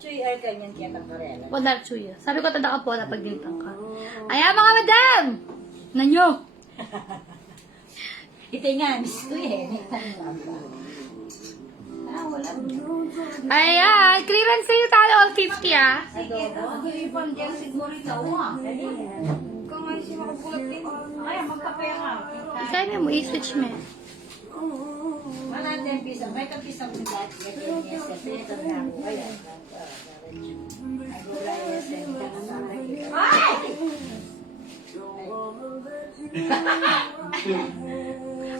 Chuy ay ganyan kaya tangkarela. Wala chuya. Sabi ko tada ka po na pag dintang ka. Ayan mga madam! Nanyo! Ito nga, miss ko eh. Wala. Ayan! Clearance sale tayo all 50 ah. Sige, mag-iipon dyan siguro daw ah. Kung ay siya makagulat din. Ay, magkape nga. Sabi mo, i-switch mo. 110 piso. May kapisang bigat. Yes. Ito na ako. Ayan. Ay!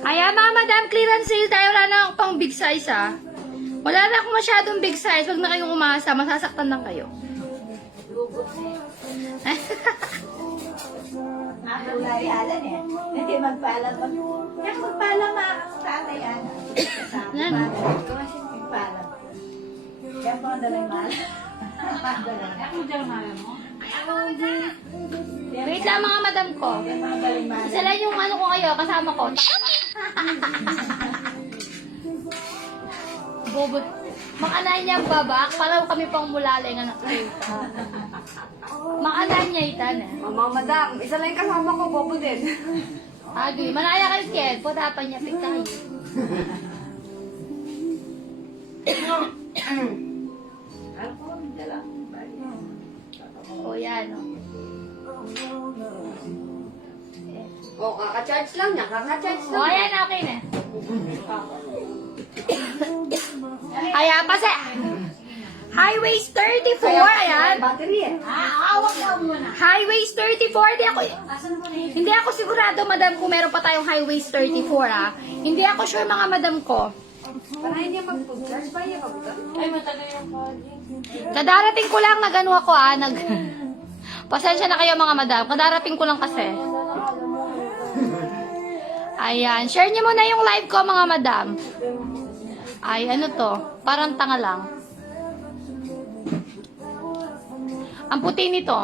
Ayan mga madam, clearance sale tayo. Wala na akong pang big size ah. Wala na akong masyadong big size. Huwag na kayong umasa. Masasaktan lang kayo. Nakakulayalan eh. Hindi magpaalam. Kaya magpaalam mga tatay yan. Yan. Kasi magpaalam. Kaya po ang dalay mahal. Ako dyan mahal mo? Wait lang mga madam ko. Kaya mga dalay mahal. Isa lang yung ano ko kayo, kasama ko. Bobo. Makanay niya ang babak, para kami pang mulaling anak ko. Makanay niya itan eh. Mama, madam, isa lang yung kasama ko, bobo din. Agi, manaya kayo kid, putapan niya, piktahin. Ako, dala. O yan o. O, kaka-charge lang niya, kaka-charge O lang. ayan, okay na. Ayan, kasi Highways 34, ayan. Battery eh. Awak ka muna. Highways 34, hindi ako sigurado, madam, kung meron pa tayong Highways 34, ah. Hindi ako sure, mga madam ko. Para hindi mag-food charge, ba niya mag-food? Ay, matagal yung kali. Kadarating ko lang, nag-ano ako, ah, Pasensya na kayo, mga madam. Kadarating ko lang kasi. Ayan, share niyo muna yung live ko, mga madam. Ay, ano to? Parang tanga lang. Ang puti nito.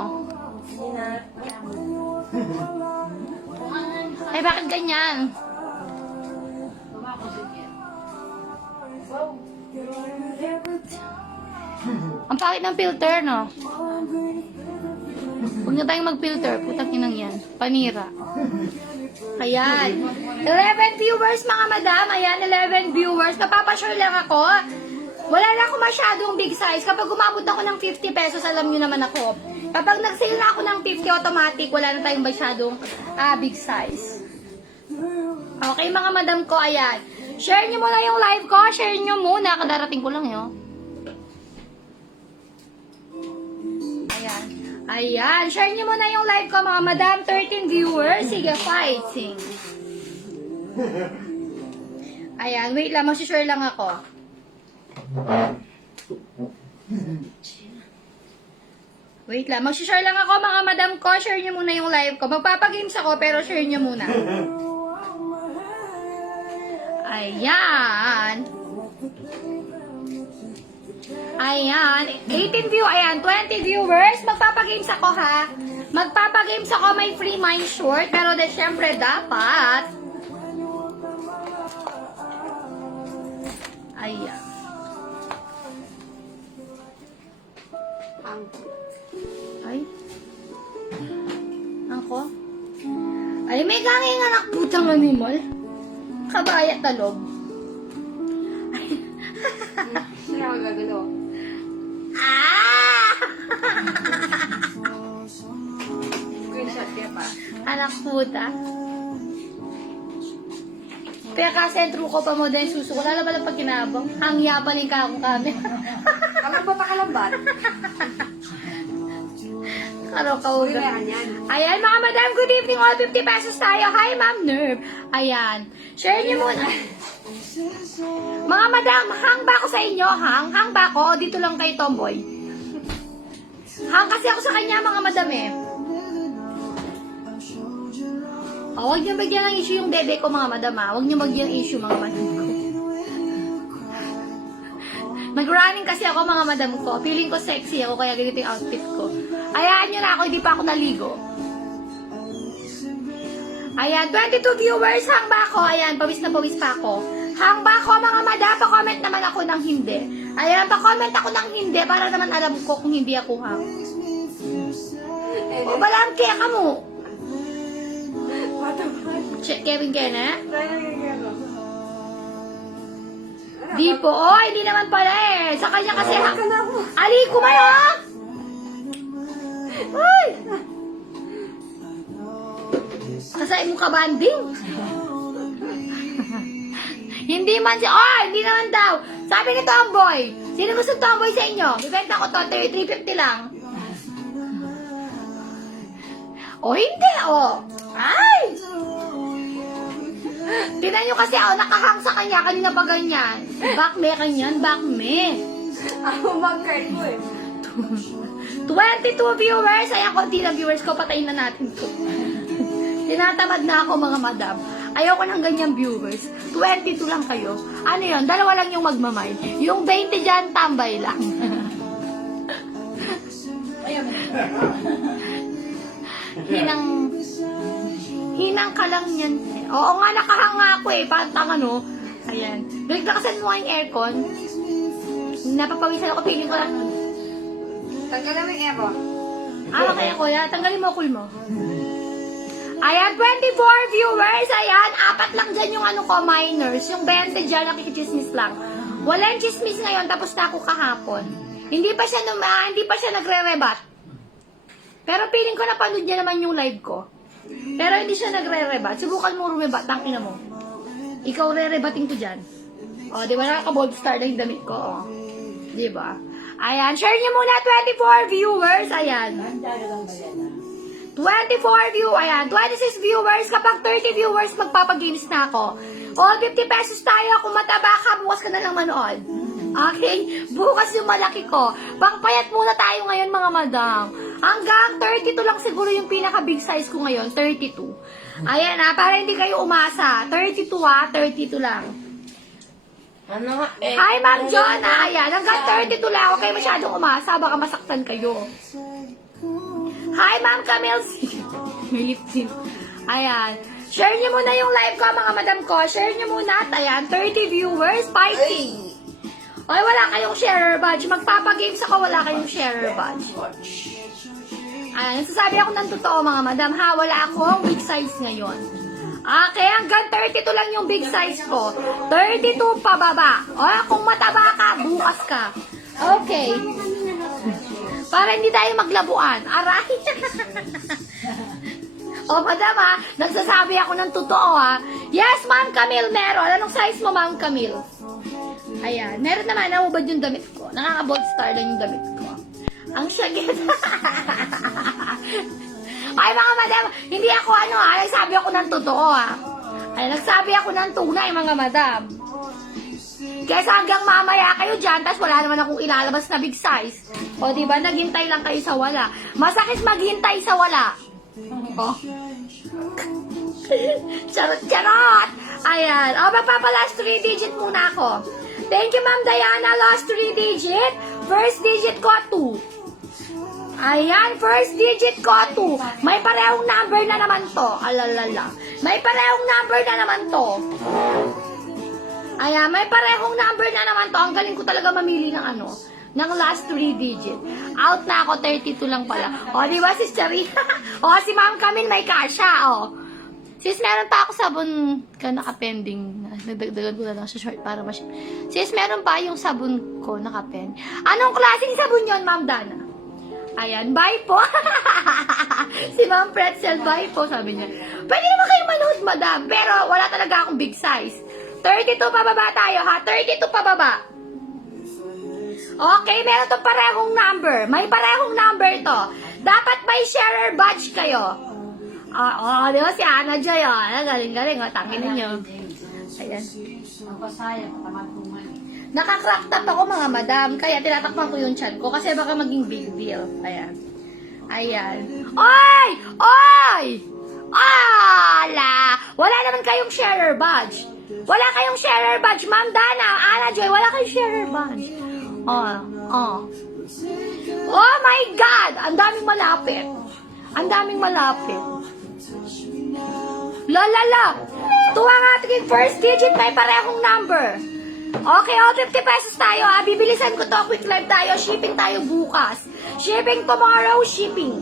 Ay, bakit ganyan? Ang pangit ng filter, no? Huwag na tayong mag-filter. Putang inang yan. Panira. Ayan. 11 viewers, mga madam. Ayan, 11 viewers. Napapasure lang ako. Wala na ako masyadong big size. Kapag umabot ako ng 50 pesos, alam nyo naman ako. Kapag nag-sale na ako ng 50 automatic, wala na tayong masyadong big size. Okay, mga madam ko, ayan. Share nyo muna yung live ko. Share nyo muna. Kadarating ko lang yun. Ayan. Ayan. Share nyo muna yung live ko, mga madam. 13 viewers. Sige, fighting. Ayan. Wait lang. Mag-share lang ako. Wait lang. Mag-share lang ako, mga madam ko. Share nyo muna yung live ko. Magpapagames ako, pero share nyo muna. Ayan. Ayan. 18 view. Ayan. 20 viewers. Magpapagames ako, ha. Magpapagames ako. May free mind short. Pero syempre, dapat. Ayan. Ay. Ako? Ay, may ganging anak putang animal. Kabaya talog. Ay. Sino ako gagalo? Ah! Screenshot niya pa. Anak puta. Kaya kasentro ko pa mo din suso. Wala na pala pag kinabang. Hangya pa rin ka akong kami. Kalambat na kalambat. Karo ka Uy, meron yan. Ayan, mga madam, good evening. All 50 pesos tayo. Hi, Ma'am Nerve. Ayan. Share niyo muna. Mga madam, hang ba ako sa inyo? Hang ba ako? O dito lang kay Tomboy? Hang kasi ako sa kanya, mga madam eh. O, huwag niyo bagyan ng issue yung dede ko, mga madam ha. Huwag niyo bagyan ng issue, mga madam ko. Mag-running kasi ako, mga madam ko. Feeling ko sexy ako, kaya ganito yung outfit ko. Ayaan nyo na ako, hindi pa ako naligo. Ayan, 22 viewers, hang ba ako? Ayan, pawis na pawis pa ako. Hang ba ako, mga madam? Pa-comment naman ako ng hindi. Ayan, pa-comment ako ng hindi para naman alam ko kung hindi ako ha. O, balang kaya ka mo. Kevin Kenneth? Di po. Oh, hindi naman pala eh. Sa kanya kasi ha. Ali, kumayo! Ay! Kasay mo ka banding? Hindi man siya. Oh, hindi naman daw. Sabi ni Tomboy. Sino gusto Tomboy sa inyo? Bibenta ko to, 350 lang. O, hindi, o. Ay! Tinan nyo kasi, o, nakahang sa kanya. Kanina pa ganyan. Bakme kanyan, bakme. Ako mag-card mo eh. 22 viewers. Ayan, konti na viewers ko. Patayin na natin to. Tinatamad na ako, mga madam. Ayoko ng ganyang viewers. 22 lang kayo. Ano yun? Dalawa lang yung magmamay. Yung 20 dyan, tambay lang. Hinang ka lang yan. Oo nga, nakahanga ako eh. Pantang ano. Ayan. Nagdakasan mo nga yung aircon. Napapawisan ako. Piling ko lang. Tanggalan mo yung aircon. Ano kaya kuya? Tanggalin mo cool mo. Ayan, 24 viewers. Ayan, 4 lang dyan yung ano ko, minors. Yung 20 dyan, nakikichismis lang. Walang chismis ngayon, tapos na ako kahapon. Hindi pa siya nagre-rebat. Pero feeling ko napanood niya naman yung live ko. Pero hindi siya nagre-rebat. Subukan mo rumebat, tangina mo. Ikaw re-rebating ko dyan. O, di ba nakaka-bold star na yung damit ko, o. Di ba? Ayan, share niyo muna 24 viewers. Ayan. 24 view, ayan, 26 viewers. Kapag 30 viewers, magpapagames na ako. All 50 pesos tayo. Kung mataba ka, bukas ka na lang manood. Okay? Bukas yung malaki ko. Pangpayat muna tayo ngayon, mga madam. Hanggang 32 lang siguro yung pinaka-big size ko ngayon, 32. Ayan ha, para hindi kayo umasa. 32 ha, 32 lang. Ano nga? Hi, Ma'am Jonah. Ayan, hanggang 32 lang. Huwag kayo masyadong umasa, baka masaktan kayo. Hi, Ma'am Camille. May lip sync. Ayan. Share nyo muna yung live ko, mga madam ko. Share nyo muna. At ayan, 30 viewers fighting. Ay, wala kayong sharer badge. Magpapagames ako, wala kayong sharer badge. Ayan, sasabi ako ng totoo, mga madam, ha? Wala akong big size ngayon. Okay, hanggang 32 lang yung big size ko. 32 pababa. O, kung mataba ka, bukas ka. Okay. Para hindi tayo maglabuan. Aray! O, madam ha, nagsasabi ako ng totoo ha. Yes, Ma'am Camille, meron. Anong size mo, Ma'am Camille? Ayan, meron naman. Naubad yung damit ko. Nakaka-bold star lang yung damit ko. Ang syagit. Ay, mga madam, hindi ako ano ha, nagsabi ako ng totoo ha. Ay, nagsabi ako ng tunay, mga madam. Kesa hanggang mamaya kayo dyan, tas wala naman akong ilalabas na big size. O, diba, naghintay lang kayo sa wala. Masakit maghintay sa wala. O. Charot! Ayan. O, magpapa-last 3 digit muna ako. Thank you, Ma'am Diana. Last 3 digit. First digit ko, 2. Ayan, first digit ko, 2. May parehong number na naman to. Alalala. May parehong number na naman to. Ayan, may parehong number na naman to. Ang galing ko talaga mamili ng ano, ng last 3 digit. Out na ako, 32 lang pala. O, di ba, Sis Charita? O, si Ma'am Camille may kasha, o. Sis, meron pa ako sabon ka naka-pending. Nagdagdagan ko na lang sa short para mas... Sis, meron pa yung sabon ko naka-pen. Anong klaseng sabon yon, Ma'am Dana? Ayan, bye po. Si Ma'am Pretzel, bye po, sabi niya. Pwede naman kayong manood, madam. Pero wala talaga akong big size. 32 pababa tayo, ha? 32 pababa. Okay, meron to parehong number. May parehong number to. Dapat may sharer badge kayo. Di ba si Ana Joy, galing-galing, tangin ninyo. Ayan. Naka-crack top ako, mga madam. Kaya tinatakpan ko yung chan ko kasi baka maging big deal. Ayan. Ayan. Oy! Oy! Ala! Wala naman kayong sharer badge. Wala kayong sharer badge, Ma'am Dana, Ana Joy, wala kayong sharer badge. Oh my God! Ang daming malapit. Ang daming malapit. La. Tuwa nga ating first digit, may parehong number. Okay, 50 pesos tayo ha. Bibilisan ko to. Quick live tayo. Shipping tayo bukas. Shipping tomorrow. Shipping.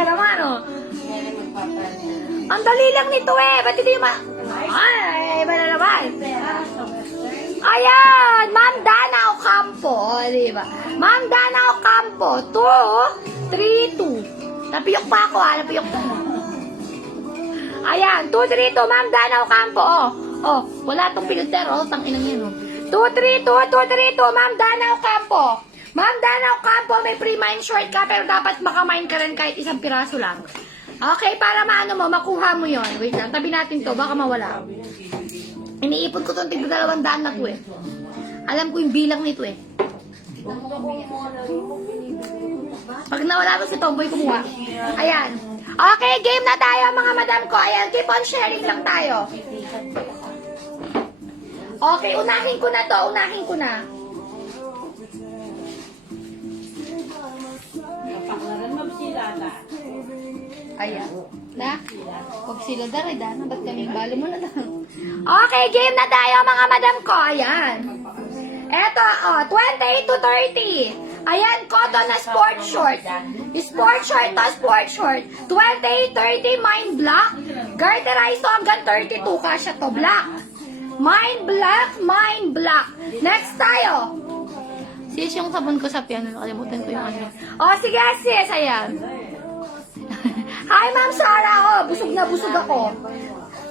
Naman, oh. Ang dali lang nito eh. Ba't hindi Ay, iba na naman. Ayan, Ma'am Dana Ocampo, di ba? Ma'am Dana Ocampo, 232. Napiyok pa ako, napiyok pa. Ayan, 232, Ma'am Dana Ocampo, oh, wala tong filter, tanginang yan, 232, Ma'am Dana Ocampo. Ma'am Dana Ocampo, may pre-mine short ka, pero dapat makamine ka rin kahit isang piraso lang. Okay, para makuha mo yon. Wait lang, tabi natin to, baka mawala. Iniipon ko itong tig-200 na to eh. Alam ko yung bilang nito eh. Pag nawala to si Tomboy, kumuha. Ayan. Okay, game na tayo mga madam ko. Ayan, keep on sharing lang tayo. Okay, unahin ko na to. Unahin ko na. Ayan. Na? Huwag sila darida. Ba't kami balo mo na lang? Okay, game na tayo mga madam ko. Ayan. Eto, 28 to 30. Ayan, cotton na sport short. Sport short to sport short. 28, 30, mine black. Garterize to hanggang 32. Kasya to black. Mine black. Next tayo. Sis, yung sabon ko sa piano, nakalimutan ko yung ano. Sige sis, ayan. Hi, Ma'am Sarah. Busog na busog ako.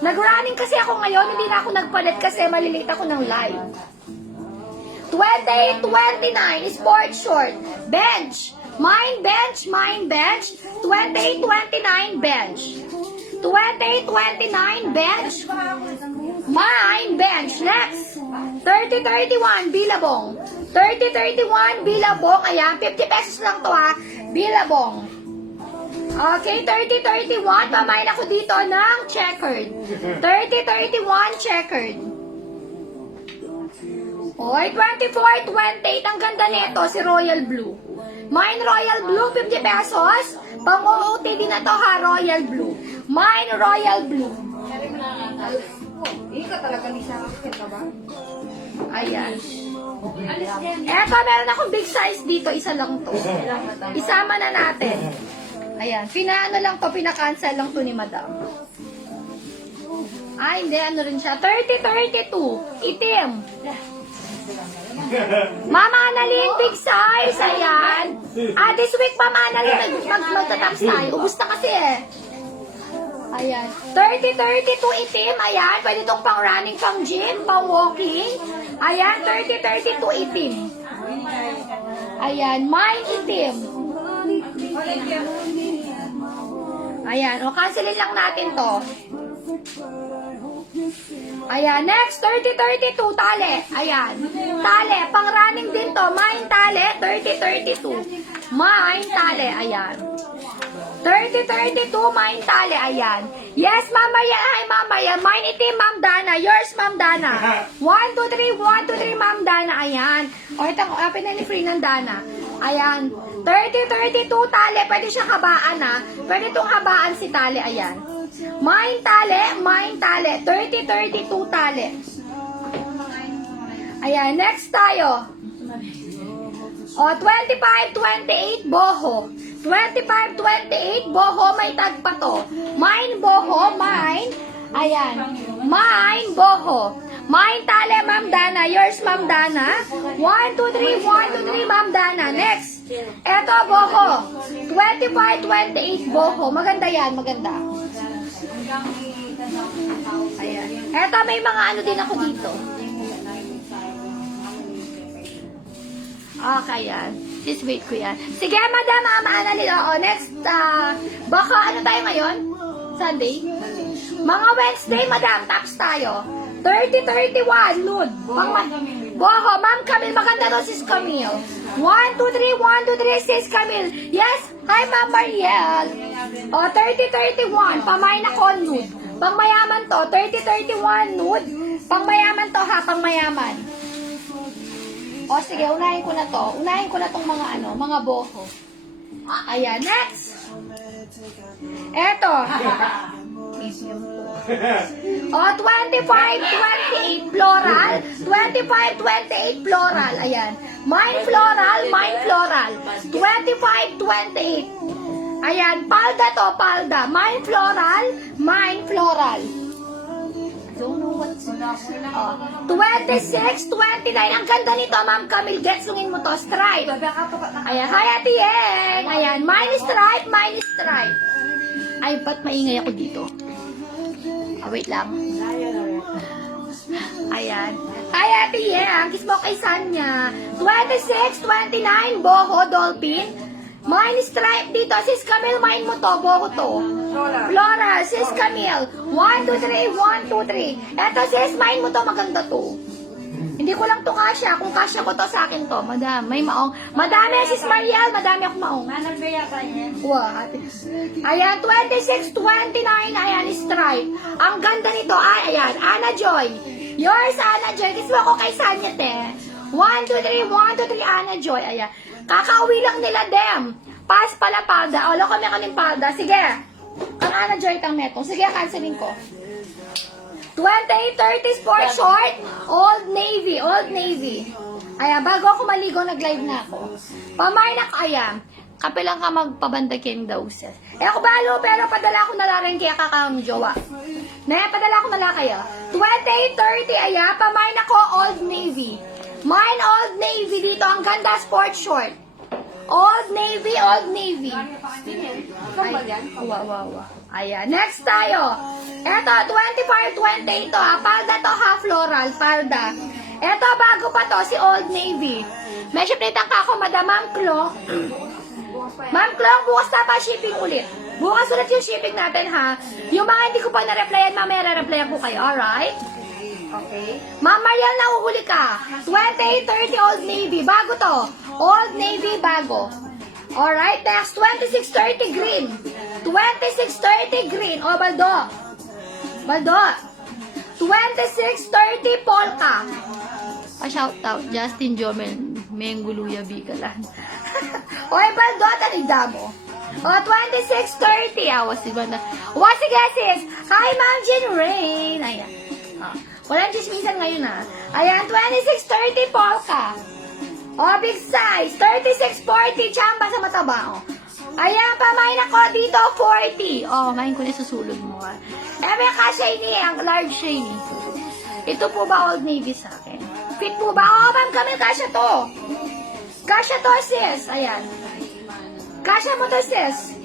Nag-running kasi ako ngayon. Hindi na ako nagpalit kasi malilate ako ng live. 28, 29, sport short. Bench. Mine bench. 28, 29, bench. 28, 29, bench. Mine bench. Next. 30, 31, bilabong. 30, 31, bilabong. Ayan, 50 pesos lang to ha. Bilabong. Okay, 30, 31. Pamain ako dito ng checkered. 30, 31, checkered. Oy, 24, 28. Ang ganda nito, si Royal Blue. Mine Royal Blue, 50 pesos. Pang-OOTD na to ha, Royal Blue. Mine Royal Blue. Ika talaga ni Sarah, ka ba? Ayan. Eto, meron akong big size dito. Isa lang to. Isama na natin. Ayan. Pinaka-cancel lang to ni Madam. Ay, hindi. Ano rin siya? 30, 32. Itim. Mama Annalyn, big size. Ayan. This week, Mama Annalyn, magtataps tayo. Ubus na kasi eh. Ayan. 30, 32 itim. Ayan. Pwede itong pang running, pang gym, pang walking. Ayan. 30, 32 itim. Ayan. Mine itim. Ayan. O, cancelin lang natin to. Ayan, next, 30-32, tali. Ayan, tali. Pang running din to. Mine tali, 30-32. Mine tali, ayan. 30-32, mine tali, ayan. Yes, Ma'am Mariel. Hi, Ma'am Mariel. Mine itim, Ma'am Dana. Yours, Ma'am Dana. 1, 2, 3, 1, 2, 3, Ma'am Dana. Ayan. O, ito, open na ni free ng Dana. Ayan. 30-32, tali. Pwede siya habaan, ha. Pwede itong habaan si tali, ayan. Mine tali, 30-32 tali. Ayan, next tayo. O, 25-28 boho. 25-28 boho, may tag pa to. Mine boho, mine. Ayan. Mine boho. Mine tali, Ma'am Dana. Yours, Ma'am Dana. 1, 2, 3, 1, 2, 3, Ma'am Dana. Next. Eto, boho. 25-28 boho. Maganda yan, maganda. Ayan. Eto, may mga ano din ako dito. Okay, yan. Just wait ko yan. Sige, Madam, Annalyn. Oo, next, baka ano tayo ngayon? Sunday? Mga Wednesday, Madam, taps tayo. 30-31, nude. Boho, Ma'am Camille, maganda to, Sis Camille. 1, 2, 3, 1, 2, 3, Sis Camille. Yes, hi, Ma'am Mariel. O, 30-31, pamain ako, nude. Pangmayaman to, 30-31, nude. Pangmayaman to, ha, pangmayaman. O, sige, unahin ko na to. Unahin ko na tong mga ano, mga boho. Ayan, next. Eto. O, 25-28 floral. 25-28 floral. Ayan. Mine floral, mine floral. 25-28. Ayan, palda to, palda. Mine floral, mine floral. Don't know what's... Oh, 26-29. Ang ganda nito, Ma'am Camille. Getsungin mo to. Stripe. Ayan. Hi, Ate Yeng. Ayan. Mine stripe, mine stripe. Ay, ba't maingay ako dito? Wait lang. Ayan. Hi, Ate Yeng. Kiss mo kay Sanya. 26-29. Boho, dolphin. Mine stripe dito. Sis Camille, mine mo to. Boho to. Flora, Sis Camille. 1, 2, 3, 1, 2, 3. Eto, sis, mine mo to. Maganda to. Hindi ko lang to kasya. Kung kasya ko to sa akin to. Madam, may maong. Madami, Sis Mariel. Madami ako maong. Wow. Ayan, 26-29. Ayan, stripe. Ang ganda nito. Ay, ayan. Ana Joy. Yours, Ana Joy. Kiss mo ako kay Sanya, te. 1, 2, 3, 1, 2, 3. Ana Joy. Ayan. Kakauwi lang nila, dem. Pass pala palda. O, loko may kaning palda. Sige. Ang Ana Joy tang metong. Sige, cancelin ko. 28-30 sport short. Old Navy. Old Navy. Ayan, bago ako maligo, nag-live na ako. Pamay na kaya. Kape lang ka magpabandakin daw, sis. Eh, ako balo, pero padala ko na lang rin kaya kakang jowa. Padala ko na lang kayo. 28-30, ayan. Pamay na ko, Old Navy. Mine, Old Navy dito. Ang ganda, sport short. Old Navy, Old Navy. Wow. Ayan, next tayo. Eto, 25-20 ito, ha. Palda to, ha, floral, palda. Eto, bago pa to, si Old Navy. May shiplitan ka ako, Madam Ma'am Clo. Ma'am Clo, bukas na pa shipping ulit. Bukas ulit yung shipping natin, ha. Yung mga hindi ko pa na-replyan, mamaya re-replyan ko kayo, alright? Okay. Ma'am Mariel, nahuhuli ka. 28-30 Old Navy. Bago to. Old Navy, bago. Alright, next. 26-30 green. 26-30 green. O, baldo. Baldo. 26-30 polka. Pa-shout out. Justin Jomel. Menguluya Bigalan. Oy, baldo. Taligda mo. O, 26-30. Awas, diba na? O, sige, sis. Hi, Ma'am Jean Rain. Ayan. Walang chismisan ngayon, ha. Ayan, 26-30 polka. O, big size. 36-40 chamba sa mataba, o. Ayan, pamain ako dito, 40. O, main ko na susulod mo, ha. Eh, may ka-shiny, ang large shiny. Ito po ba Old Navy sa akin? Fit po ba? O, Ma'am Camille, kasya to. Kasya to, sis. Ayan. Kasya mo to, sis.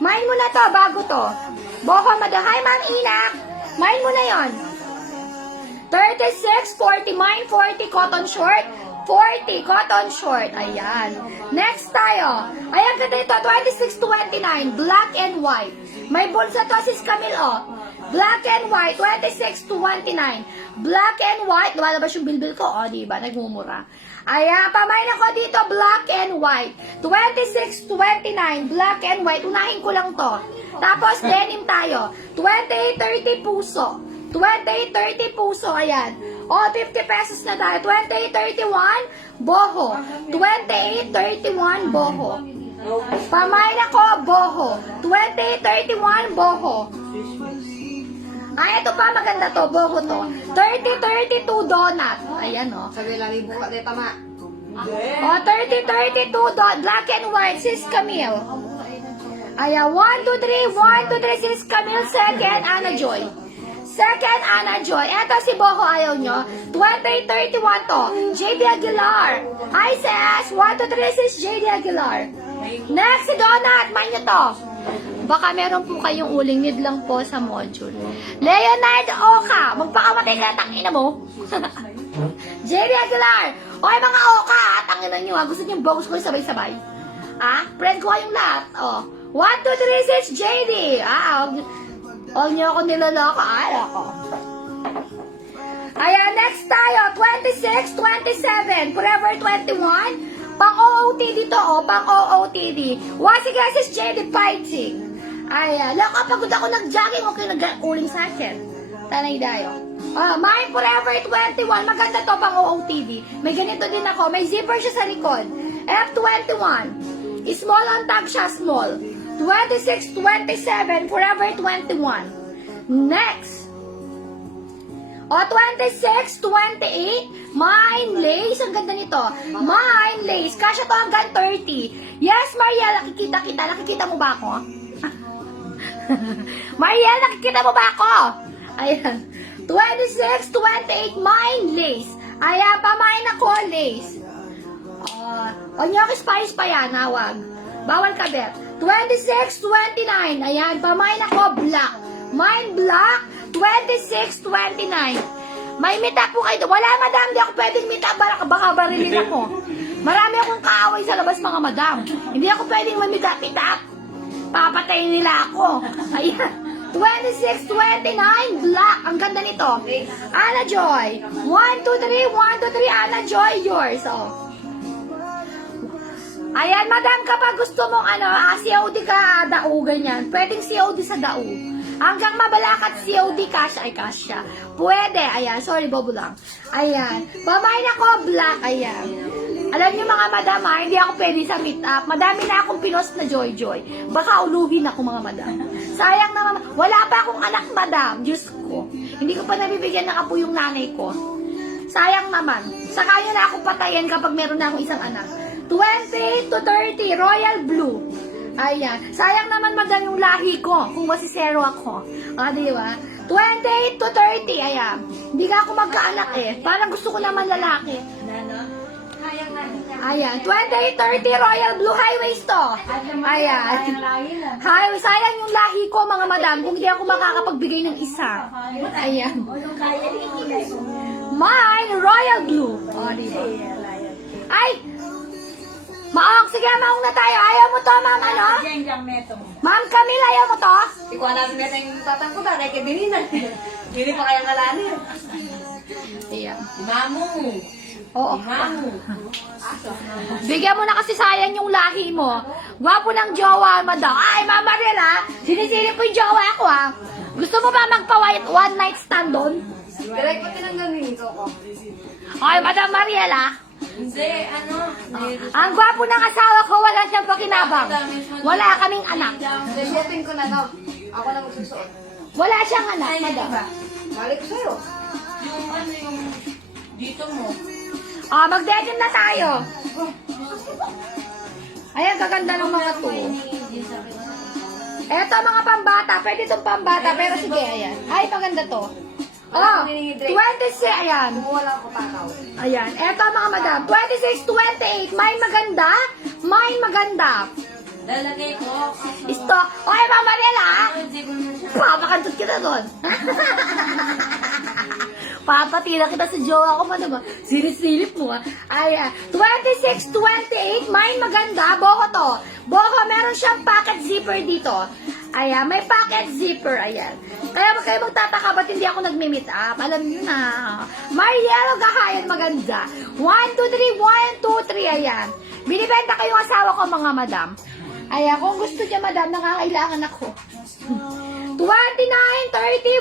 Main mo na to, bago to. Boko, madam. Hi, Ma'am Inak. Main mo na yon. 36, 40, mine 40, cotton short. 40, cotton short. Ayan. Next tayo. Ayan, ganda ito. 26-29, black and white. May bulsa to, Sis Camille, oh. Black and white, 26 to 29. Black and white, lumalabas yung bilbil ko, o, diba? Nagmumura. Ayan, pamain ako dito, black and white. 26, 29, black and white. Unahin ko lang to. Tapos, denim tayo. 28, 30 puso. 28, 30 puso, ayan. O, 50 pesos na tayo. 28, 31, boho. 28, 31, boho. Pamain ako, boho. 28, 31, boho. Ay, ito pa, maganda to, boho to. 30, 32, donut. Ayan, o. Sabi lang, buka de tama. O, 30, 32, black and white, sis Camille. Ayan, 1, 2, 3, 1, 2, 3, sis Camille, second, Ana Joy. Second, Ana Joy. Eto si Boho, ayaw nyo. 28, 31 to. JD Aguilar. Hi, sis. 1, 2, 3, sis JD Aguilar. Next, si Donut. Mind nyo to. Baka meron po kayong uling need lang po sa module. Leonard Oka. Magpakamatay ka na, tangina mo. JD Aguilar. Oy, mga Oka, tangina nyo. Gusto nyo bogus ko sabay-sabay. Friend ko kayong lahat. 1, 2, 3, sis JD. Huwag niyo ako niloloko. Ako. Ayan, next tayo. 26, 27, Forever 21. Pang-OOTD to, pang-OOTD. Sige, sis JD fighting. Ayan, kapag ako nag-jogging, okay, nag-uling sa akin. Tanay dayo. Mine Forever 21. Maganda to, pang-OOTD. May ganito din ako. May zipper siya sa likod. F21. Small on tag siya, small. 26, 27, Forever 21. Next. 26, 28, Mine Lace. Ang ganda nito. Mine Lace. Kasya to hanggang 30. Yes, Mariel, nakikita kita. Nakikita mo ba ako? Mariel, nakikita mo ba ako? Ayan. 26, 28, Mine Lace. Ayan, pamain ako, Lace. Onyokis Paris pa yan, wag. Bawal ka, Bet. 26, 29. Ayan, pamain ako, black. Mine black, 26, 29. May mita po kayo. Wala, madam. Hindi ako pwedeng mita. Baka barilin ako. Marami akong kaaway sa labas, mga madam. Hindi ako pwedeng mamita-mita. Papatayin nila ako. Ayan. 26, 29, black. Ang ganda nito. Ana Joy. 1, 2, 3, 1, 2, 3. Ana Joy, yours. Ayan, madam, kapag gusto mong COD ka, dao, ganyan. Pwedeng COD sa dao. Hanggang mabalakat COD, cash ay cash siya. Pwede, ayan. Sorry, bobo lang. Ayan. Pamain ako, black, ayan. Alam niyo mga madam, hindi ako pwede sa meet-up. Madami na akong pinos na joy-joy. Baka uluhin ako, mga madam. Sayang naman, wala pa akong anak, madam. Diyos ko. Hindi ko pa nabibigyan ng apo yung nanay ko. Sayang naman. Saka nyo na akong patayin kapag meron na akong isang anak. 20 to 30, Royal Blue. Ayan. Sayang naman madam yung lahi ko kung masisero ako. Di ba? 28 to 30, ayan. Hindi ka ako magkaanak Parang gusto ko naman lalaki. Ayan. 28, 30, Royal Blue Highways to. Ayan. Highway. Sayang yung lahi ko, mga madam, kung hindi ako makakapagbigay ng isa. Ayan. Mine, Royal Blue. Diba? Ay! Maong, sige, maong na tayo. Ayaw mo to, ma'am, Ma'am Camille, ayaw mo to? Ikaw namin na yung tatangkutan, ay kadininan. Hindi pa kayang kalani. Ayan. Mamu. Oo. Mamu. Bigyan mo na kasi sayang yung lahi mo. Gwapo ng jowa mo daw. Ay, Mama Mariel, sinisilip po yung jowa ko, Gusto mo ba one night stand doon? Direct ko tinanggalin ito ko. Ay, Madam Mariel, Hindi, Ang gwapo ng asawa ko, wala siyang pakinabang. Wala kaming anak. Susuotin ko na, no? Ako na magsusuot. Wala siyang anak, madam. Balik ko sa'yo. Yung dito mo. Mag-denim na tayo. Ayan, kaganda ng mga to. Eto, mga pambata. Pwede itong pambata, pero sige, ayan. Ay, maganda to. 26, ayan. Kung wala ko takaw. Ayan, eto mga madam. 26, 28. May maganda. May maganda. Lalagay ko. Isto. Oy, Mama Mariela, papakantot kita doon. Papatira kita sa jowa ko pa naman. Silip-silip mo, Ayan. 26, 28. May maganda. Boho to. Boho, meron siyang pocket zipper dito. Ayan, may pocket zipper. Ayan. Kaya kayo magtataka ba't hindi ako nagmi-meet up? Alam niyo na. Marielo Gahayan, maganda. 1, 2, 3, 1, 2, 3, ayan. Binibenta ko yung asawa ko, mga madam. Ayan, kung gusto niya, madam, nakakailangan ako. 29.30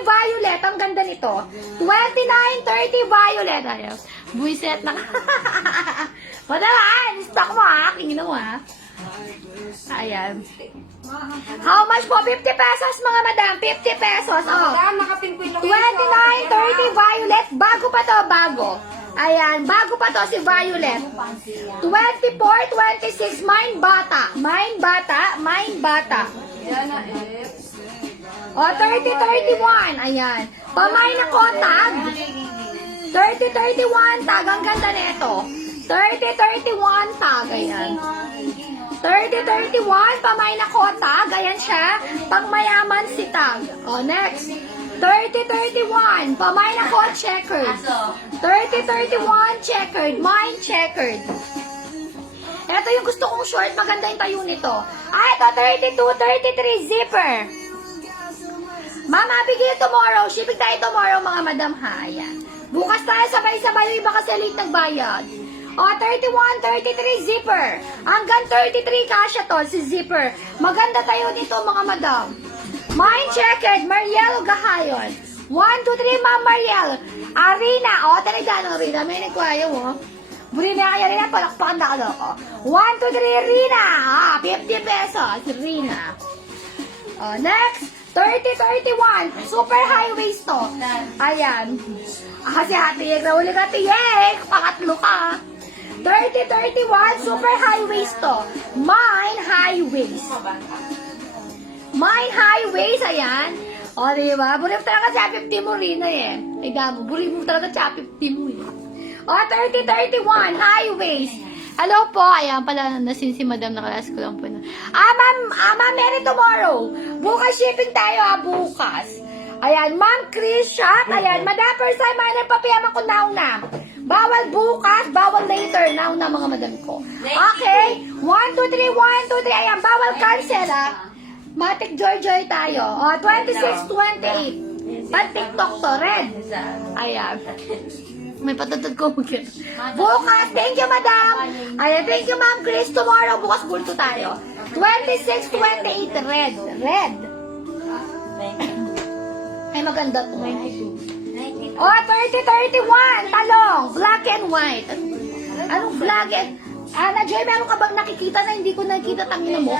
Violet. Ang ganda nito. 29.30 Violet. Ayan. Buiset na. Madam, stock mo ha. Kingin mo ha. Ayan. How much po? 50 pesos, mga madam. 50 pesos. Oh. Madam, nakapin ko yung 29.30 Violet. Bago pa to, bago. Ayan, bago pa to si Violet. 24.26 Mine Bata. Mine Bata. Mine Bata. Yan na eh. O, 30.31. Ayan. Pamay na ko, tag. 30.31 tag. Ang ganda nito. 30.31 tag. Ayan. 30.31 pamay na ko, tag. Ayan siya. Pangmayaman si tag. O, next. 30.31 pamay na ko, checkered. 30.31 checkered. Mine checkered. Ito yung gusto kong short. Maganda yung tayo nito. Ah, ito 32.33 zipper. Mama, bigay tomorrow. Shipping tayo tomorrow, mga madam, ha? Ayan. Bukas tayo sabay-sabay. Yung iba kasi late nagbayad. O, 31.33 zipper. Hanggang 33 kasya to, si zipper. Maganda tayo nito, mga madam. Mine checkered. Marielo Gahayon. 1, 2, 3, Ma'am Mariel. Arena. O, talaga, no, Rina. May nagkwayo, o. Brina kaya Rina, palakpakan na ako. 1, 2, 3, Rina. Ah, 50 pesos. Rina. O, next. 30.31. Super high waist to. Ayan. Si Ate Yek. Nahuli ka, Ate Yek. Pangatlo ka. 30.31. Super high waist to. Mine high waist. Mine high waist. Ayan. O, diba? Buri mo talaga siya 50 mo, Rina eh. Ay, gamo. Buri mo talaga siya 50 mo eh. O, 30.31. High waist. Hello po. Ayan pala, nasin si Madam, nakalas ko lang po na. Ma'am Mary tomorrow. Bukas shipping tayo bukas. Ayan, Ma'am Chris Shop. Ayan, Madam, first time manang papiyaman ko now na. Bawal bukas, bawal later. Now na, mga madam ko. Okay. 1, 2, 3, 1, 2, 3. Ayan, bawal cancel Matic Joy tayo. O, 26, 28. Pan-TikTok to, red. Ayan. May patutod ko magkita. Bukas, thank you, madam. Ayan, thank you, Ma'am Chris. Tomorrow, bukas bulto tayo. 26, 28, red. Red. Ay, maganda to. O, 30, 31. Talong. Black and white. Anong black and... Ana Joy, meron ka bang nakikita na hindi ko nakikita, tangina mo?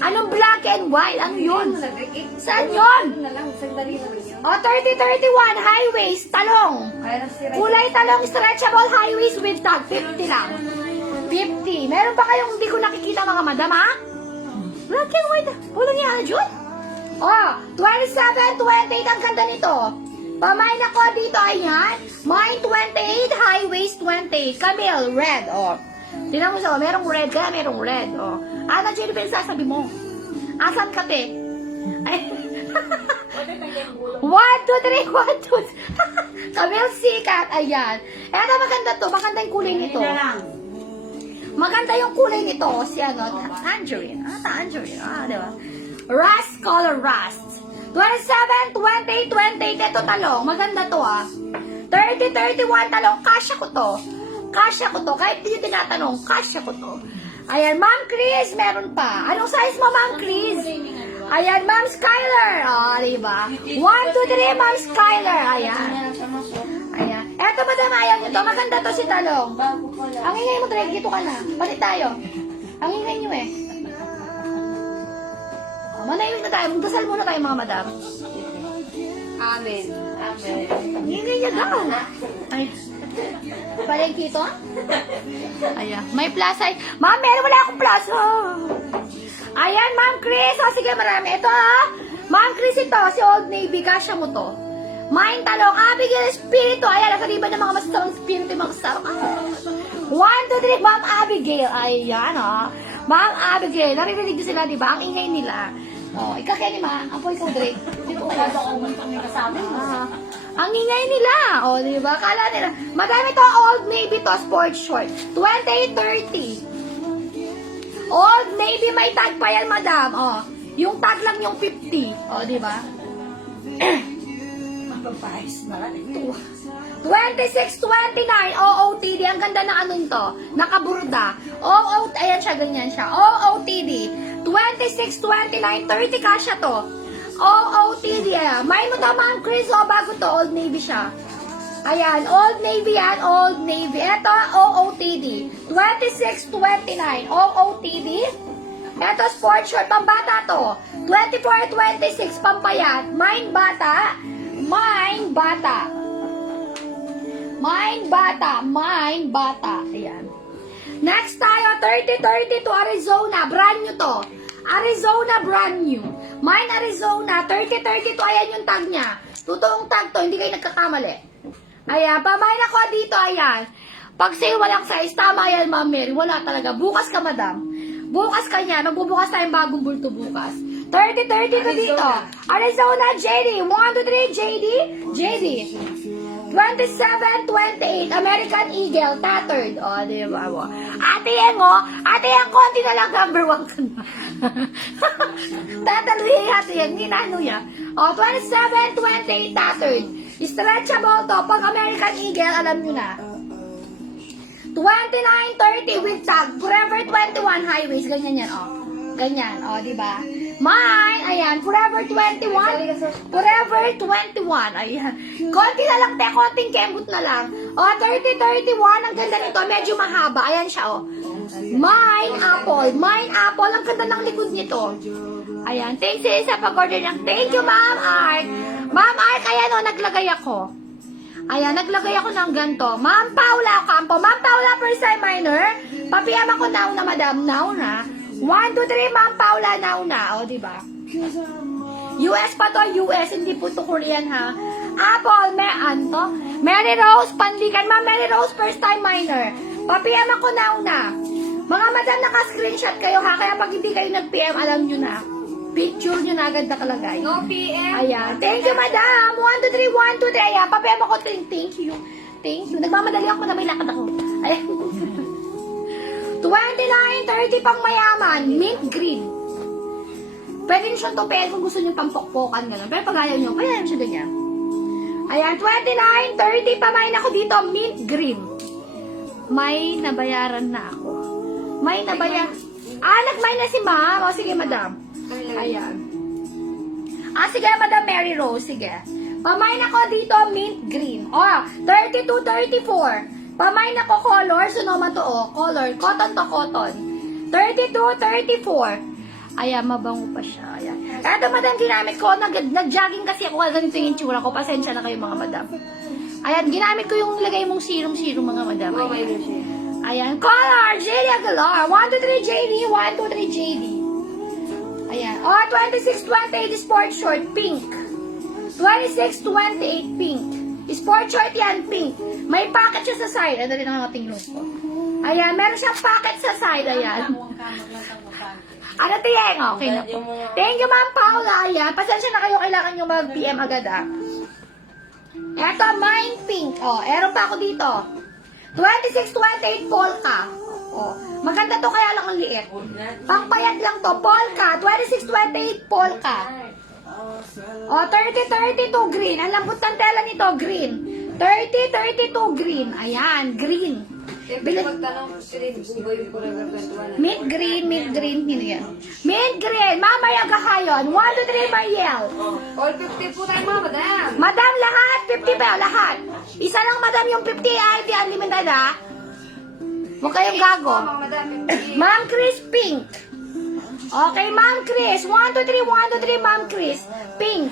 Anong black and white? Ano yun? Saan yun? O, 30, 31. High waist. Talong. Kulay talong, stretchable high waist with tag. 50 lang. 50. Meron pa kayong hindi ko nakikita, mga madam, ha? Black and white. Walang yan, Jun. O, 27, 28. Ang ganda nito. Pamain ako dito, ayan. Mine 28, high waist 28. Camille, red, o. Tingnan mo siya, merong red kaya merong red, o. Ano, Jun, sasabi mo? Asan ka, te? Ay. 1, 2, 3, 1, 2. Camille sikat, ayan. Eto, maganda to. Maganda yung kulay nito. Maganda yung kulay nito. Si ano, tangerine. Tangerine. Diba? Rust color rust. 27, 28, 28. Ito talong. Maganda to, 30, 31 talong. Kasya ko to. Kasya ko to. Kahit hindi tinatanong, kasya ko to. Ayan, Ma'am Chris, meron pa. Anong size mo, Ma'am Chris? Ayan, Ma'am Skyler. Diba? 1, 2, 3, Ma'am Skyler. Ayan. Ayan. Eto, madam, ayaw nyo to. Maganda to si talong. Ang ingay mo, Drake. Dito ka na. Balik tayo. Ang ingay nyo eh. Manayos na tayo. Magdasal muna tayo, mga madam. Amen. Amen. Ang ingay niya daw. Ay. Paling kito? Ayan. May plus size. Ma'am, meron wala akong plus. Ayan, Ma'am Chris. Sige, marami. Ito, Ma'am Chris, ito. Si Old Navy. Kasya mo to. Mine talong. Abigail Espiritu. Ayan, nasa riba ng mga masarang espiritu. Mga sarap. 1, 2, 3. Ma'am Abigail. Ayan, Ma'am Abigail. Naririnig nyo sila, diba? Ang ingay nila. Ikaw kaya ni Ma. Apo, ikaw, Drake. Dito ko kaya ako kasama. Ang ingay nila. Diba? Kala nila. Madami to, Old Navy to, sport short. 28, 30. Old Navy, may tag pa yan, madam. Yung tag lang yung 50. Diba? Mapapahis na lang. 2629 OOTD. Ang ganda na ano to. Nakaburda. Ayan siya, ganyan siya. OOTD. 2629 30 kasya to. OOTD. Ayan. May mo to, Ma'am Chris. O, bago to. Old Navy siya. Ayan. Old Navy yan. Old Navy. Ito, OOTD. 2629 OOTD. Ito, sport short. Pambata to. 2426 pampayat. Mine bata. Mine bata. Mine bata. Mine bata. Ayan. Next tayo, 3032 Arizona. Brand new to. Arizona brand new. Mine Arizona, 3032. Ayan yung tag niya. Totoong tag to. Hindi kayo nagkakamali. Ayan. Pamain ako dito. Ayan. Pag sale walang size, tama yan, Ma'am Mary. Wala talaga. Bukas ka, madam. Bukas ka niya. Magbubukas tayong bagong bulto bukas. 3032 dito. Arizona, JD. 1, 2, 3, JD. JD. 2728 American Eagle, tattered. O, di ba mo? Ate Yang, o. Ate Yang, konti na lang number 1 ka na. Tataluhin Ate Yang, hindi na ano yan. O, 2728 tattered. Stretchable to. Pag American Eagle, alam nyo na. 2930 with tag. Forever 21 highways. Ganyan yan, o. Ganyan, o, di ba? Mine, ayan, Forever 21. Forever 21, ayan. Konti na lang, te, konting kembot na lang. O, 3031, ang ganda nito, medyo mahaba. Ayan siya, o. Mine Apple, Mine Apple, ang ganda ng likod nito. Ayan, thanks sa pag-order niya. Thank you, Ma'am Art. Ma'am Art, ayan, o, naglagay ako. Ayan, naglagay ako ng ganito. Ma'am Paula Campo. Ma'am Paula, first time minor. Papiyam ako now na, madam. Now na. 1, 2, 3, Ma'am Paula, now na. O, diba? US pa to, US. Hindi po to Korean, ha? Apple, anto? Mary Rose, Pandikan. Ma'am Mary Rose, first time minor. Papiyam ako now na. Mga madam, naka-screenshot kayo, ha? Kaya pag hindi kayo nag-PM, alam nyo na. Picture nyo na agad nakalagay. No PM. Ayan. Thank you, madam. 1, 2, 3, 1, 2, 3. Ayan. Papayam ako. Thank you. Thank you. Nagmamadali ako na may lakad ako. Ayan. 2930 pang mayaman. Mint green. Pwede nyo siyang tupin kung gusto nyo pampokpokan. Ganun. Pero pag ayaw nyo, kaya nyo siya ganyan. Ayan. 2930 pamain ako dito. Mint green. May nabayaran na ako. May nabayaran. Nagmay na si ma'am. O, sige, madam. Ayan. Sige, Madam Mary Rose. Sige. Pamain ako dito, mint green. 3234. Pamain ako color. Sunoma to, color. Cotton to cotton. 3234. Ayan, mabango pa siya. Ayan. Ito, madam, ginamit ko. Nag-jogging kasi ako. Ganito yung itsura ko. Pasensya na kayo, mga madam. Ayan, ginamit ko yung lagay mong serum-serum, mga madam. Ayan, color. JD Aguilar. 1, 2, 3, JD. 1, 2, 3, JD. Ayan. 2628 sport short, pink. 2628 pink. Sport short yan, pink. May pocket siya sa side. Ano rin ang ating look ko. Ayan, meron siyang pocket sa side. Ayan. Ano tiyeng? Okay na po. Thank you, Ma'am Paula. Ayan. Pasensya na kayo. Kailangan nyo mag-PM agad, ah. Eto, mine pink. Meron pa ako dito. 2628 polka. Maganda to, kaya lang ang liit. Pangpayat lang to. Polka. 2628 polka. 3032 green. Ang lambot ng tela nito, green. 3032 green. Ayan, green. Mint green, mint green. Mint green. Mamaya kahayon. 1, 2, 3, Mariel. All 50 po tayo, mga madam. Madam, lahat. 50 pa, lahat. Isa lang, madam, yung 50 ID unlimited, ha? Huwag kayong gago. Mga madam, 50. Ma'am Chris, pink. Okay, Ma'am Chris. 1, 2, 3, 1, 2, 3, Ma'am Chris. Pink.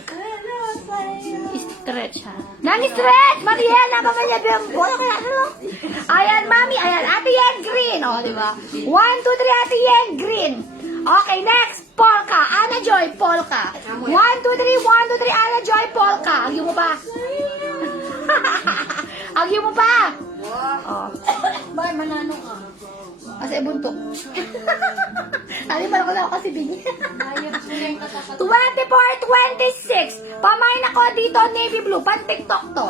Stretch, ha? Nani-stretch! Mariel, nakamanya bimbo. Ayan, Mami. Ayan, Ate Yen, green. Diba? 1, 2, 3, Ate Yen, green. Okay, next. Polka. Ana Joy, polka. 1, 2, 3, 1, 2, 3, Ana Joy, polka. Agyo mo pa. Agyo mo pa. Bakit manano ka? Kasi buntok. Ano pala ko na ako kasi bigyan. 24-26. Pamain ako dito, navy blue. Pan-tiktok to.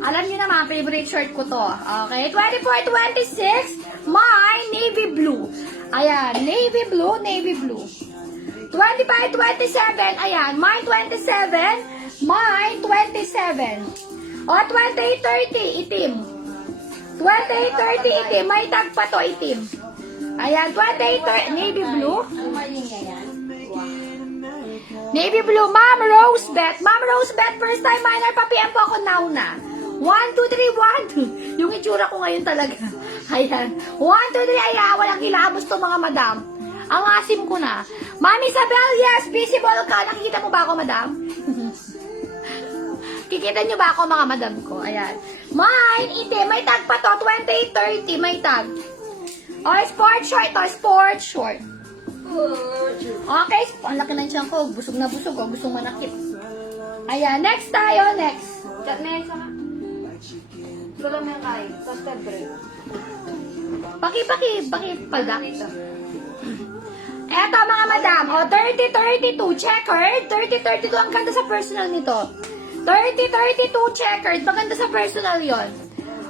Alam nyo naman, favorite shirt ko to. Okay, 24-26. My navy blue. Ayan, navy blue, navy blue. 25-27. Ayan, my 27. Mine, 27. O, 28-30, itim. 28-30, itim. May tag pa to, itim. Ayan, 28-30, navy blue. Ang mali niya yan. Navy blue, Ma'am Rosebeth. Ma'am Rosebeth, first time minor, papian po ako nauna. 1, 2, 3, 1. Yung itsura ko ngayon talaga. Ayan. 1, 2, 3, ayan. Walang kilabos to mga madam. Ang asim ko na. Ma'am Isabel, yes, visible ka. Nakikita mo ba ako, madam? Kikita nyo ba ako, mga madam ko? Ayan. Mine, itim. May tag pa to. 28-30, may tag. O, sport short to. Sport short. Okay, ang laki ng tiyan ko. Busog na busog. O, gustong manakit. Ayan, next tayo. Next. Chat na isa ka. Ito lang yung kain. Toasted bread. Palda. Eto mga madam, o 30-32 checkered, 30-32 ang ganda sa personal nito. 30-32 checkered, maganda sa personal yon.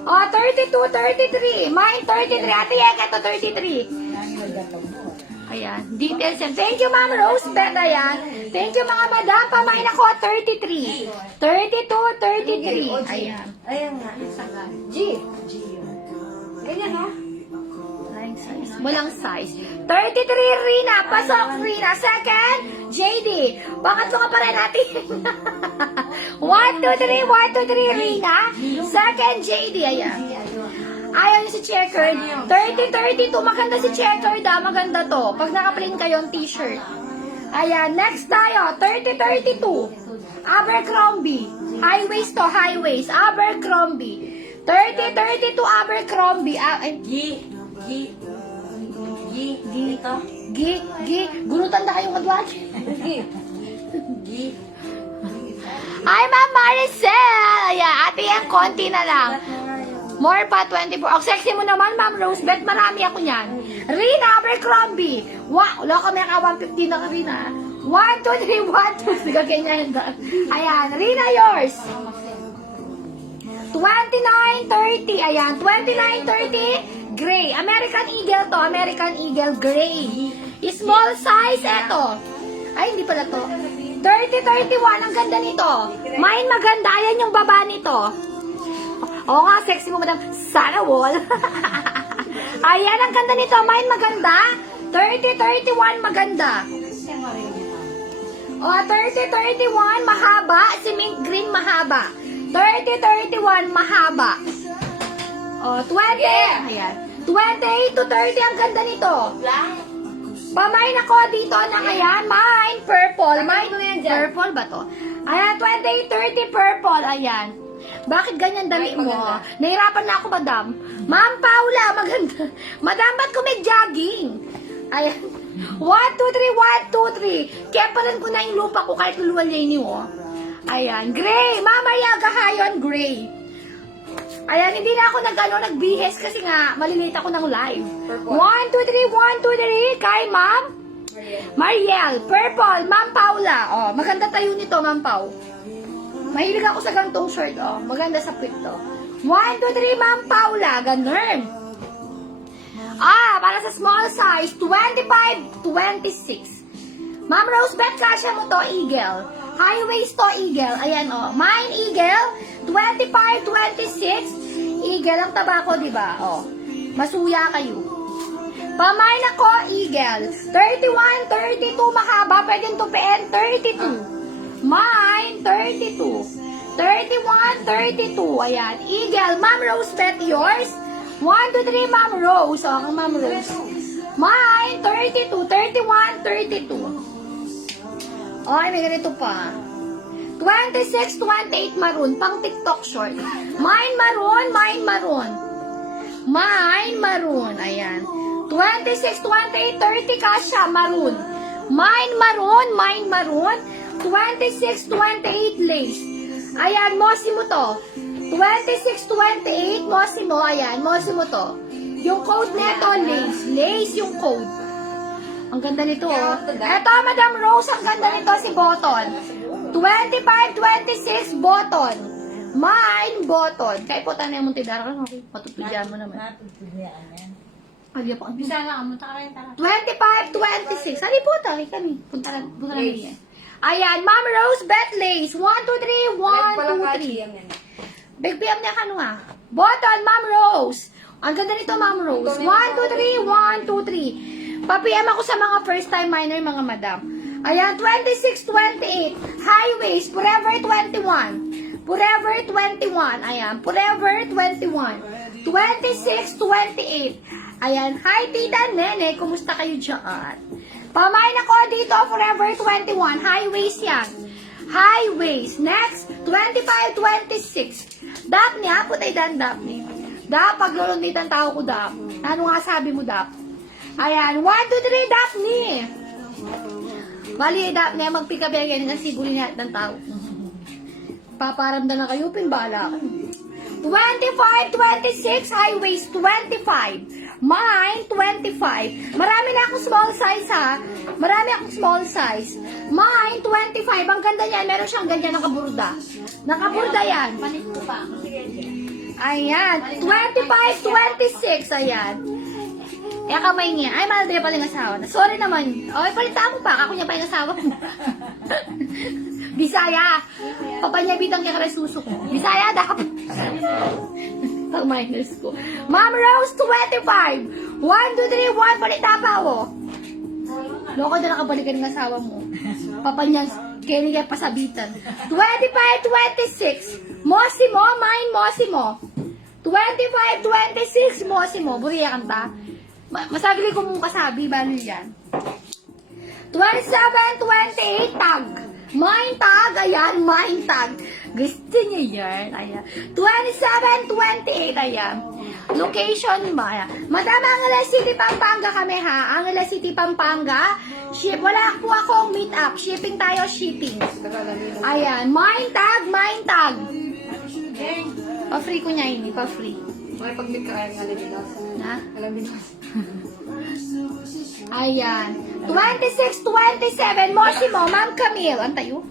O 32-33, mine 33, ate Yeka to 33. Ayan, details yan. Thank you Ma'am Rosebeth, ayan. Thank you mga madam, pamain ako 33. 32-33, ayan. Ayan nga, isa nga. G. Ganyan, no? Size. Walang size. 33 Rina. Pasok Rina. Second, JD. Pangatlo ka pa rin natin. 1, 2, 3. 1, 2, 3 Rina. Second, JD. Ayan. Ayaw niyo si Checkered. 30-32. Maganda si Checkered. Maganda to. Pag naka-plain kayo ang t-shirt. Ayan. Next tayo. 30-32. Abercrombie. High waist to. High waist. Abercrombie. 30-32 Abercrombie. Ito. Gurutan na kayong madwag. Ay, Ma'am Maricel! Ayan, ate yan, konti na lang. More pa, 24. Ang sexy mo naman, Ma'am Rosebeth. Marami ako niyan. Rina Abercrombie. Wow, wala kami ka 150 na ka, Rina. 1, 2, 3, 1, 2. Gaganyan doon. Ayan, Rina, yours. 29-30. Ayan, 29-30. Gray. American Eagle to. American Eagle Gray. Small size, eto. Ay, hindi pala to. 30-31. Ang ganda nito. Mine maganda. Ayan yung baba nito. Oo nga, sexy mo, madam. Sana wall. Ayan, ang ganda nito. Mine maganda. 30-31. Maganda. O, 30-31. Mahaba. Si mint green mahaba. 30-31. Mahaba. O, 20. Ayan. 28-30. Ang ganda nito. Pamain ako dito na ayan. Mine, purple. Mine, purple ba to? Ayan, 28-30 purple. Ayan. Bakit ganyan dali mo? Nahirapan na ako, madam. Ma'am Paula, maganda. Madam, ba't ko may jogging? Ayan. 1, 2, 3, 1, 2, 3. Kepalan ko na yung lupa ko kahit luluwalay niyo. Ayan. Gray. Ma'am Maria Gahayon, gray. Ayan, hindi na ako nagbihes kasi nga, malilate ako ng live. 1, 2, 3, 1, 2, 3, kay Ma'am Mariel, purple, Ma'am Paula. Oh, maganda tayo nito, Ma'am Pau. Mahilig ako sa gantong shirt, oh. Maganda sa fit to. 1, 2, 3, Ma'am Paula, ganun. Para sa small size, 25, 26. Ma'am Rosebeth, kasya mo to, Eagle. High waist to, Eagle. Ayan, oh. Mine, Eagle. 25, 26. Eagle ang taba ko, diba? Oh. Masuya kayo. Pamain ako, Eagle. 31, 32. Mahaba. Pwedeng tupiin. 32. Mine, 32. 31, 32. Ayan. Eagle. Ma'am Rosebeth, yours. 1, 2, 3, Ma'am Rose. O, ang Ma'am Rose. Mine, 32. 31, 32. Ay, may ganito pa. 26, 28 maroon. Pang TikTok short. Mine maroon, mine maroon. Mine maroon. Ayan. 26, 28, 30 kasha. Maroon. Mine maroon, mine maroon. 26, 28 lace. Ayan, Mosimo to. 26, 28, Mosimo. Ayan, Mosimo to. Yung code neto, lace. Lace yung code. Ang ganda nito, oh. Eto, Madam Rose, ang ganda nito si Botton. 25, 26, Botton. Mine, Botton. Kaya po tayo na yung Montedara. Matutudyan mo naman. Hindi pa kami. Bisa nga, munta ka rin tara. 25, 26. Sali po tayo kami. Punta lang yan. Ayan, Ma'am Rose Betlays. 1, 2, 3, 1, 2, 3. Big PM niya ka nga. Button, Ma'am Rose. Ang ganda nito, Ma'am Rose. 1, 2, 3, 1, 2, 3. Pa-PM ako sa mga first time minor, mga madam. Ayan, 26, 28. High waist, Forever 21. Forever 21. Ayan, Forever 21. 26, 28. Ayan, hi Tita Nene, kumusta kayo dyan? Pamain ako dito, Forever 21. High waist yan. High waist. Next, 25, 26. Daphne, ha? Putay dan, Daphne. Dap, paglulundit ang tao ko, Dap. Ano nga sabi mo, Dap? Ayan, 1, 2, 3, Daphne. Bali, Daphne, magpikabigyan ng sibuli na ng tao. Paparamdam na kayo, pimbala. 25, 26, high waist, 25. Mine, 25. Marami na akong small size, ha? Marami akong small size. Mine, 25. Ang ganda niyan. Meron siyang ganyan nakaburda. Nakaburda yan. Panis ko pa. Ayan. 25, 26. Ayan. Kaya kamay niya. Ay, mahal din pala yung asawa. Sorry naman. Okay, palitaan mo pa. Ako niya pa yung asawa ko. Bisaya. Papanyabitang niya kare suso ko. Bisaya dapat. Pag minus ko. Ma'am Rose, 25. 1, 2, 3, 1. Palita pa ako. Loko na nakabalikan ng asawa mo. Papanyang kaya niya pasabitan. 25, 26. Mosimo, mine, Mosimo. 25, 26, Mosimo. Buriya kanta. Masabi ko mong kasabi, balo yan. 27, 28, tag. Mine tag, ayan, mine tag. Gusto niya yan, ayan. 27, 28, ayan. Location ba? Ayan. Madam, Angeles City, Pampanga kami ha. Angeles City, Pampanga. Ship, wala po akong meet up. Shipping tayo, shipping. Ayan, mine tag, mine tag. Pa-free ko niya ini, pa-free. May pag-meet ka kaya nga Levinas. Na? Alam Levinas. Ayan. 26, 27. Mosimo, Ma'am Camille. Antayo.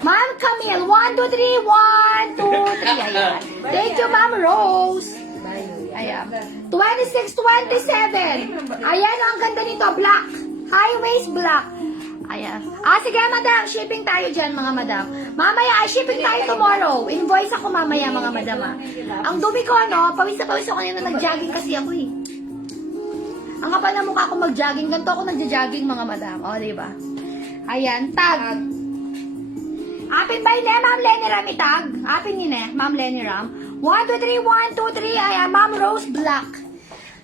Ma'am Camille. 1, 2, 3. 1, 2, 3. Ayan. Thank you, Ma'am Rose. Ayan. 26, 27. Ayan, ang ganda nito. Black. High waist black. Ayan. Sige, madam. Shipping tayo dyan, mga madam. Mamaya, shipping tayo tomorrow. Invoice ako mamaya, mga madam. Ang dumi ko, no? Pawis na pawis ako kanina. Nag-jogging kasi ako, eh. Ang kapal na mukha ko mag-jogging. Ganito ako nag-jogging, mga madam. O, diba? Ayan, tag. Apin ba yun, Ma'am Lenny Ram, itag? Apin yun, Ma'am Lenny Ram. 1, 2, 3, 1, 2, 3. Ayan, Ma'am Rose Black.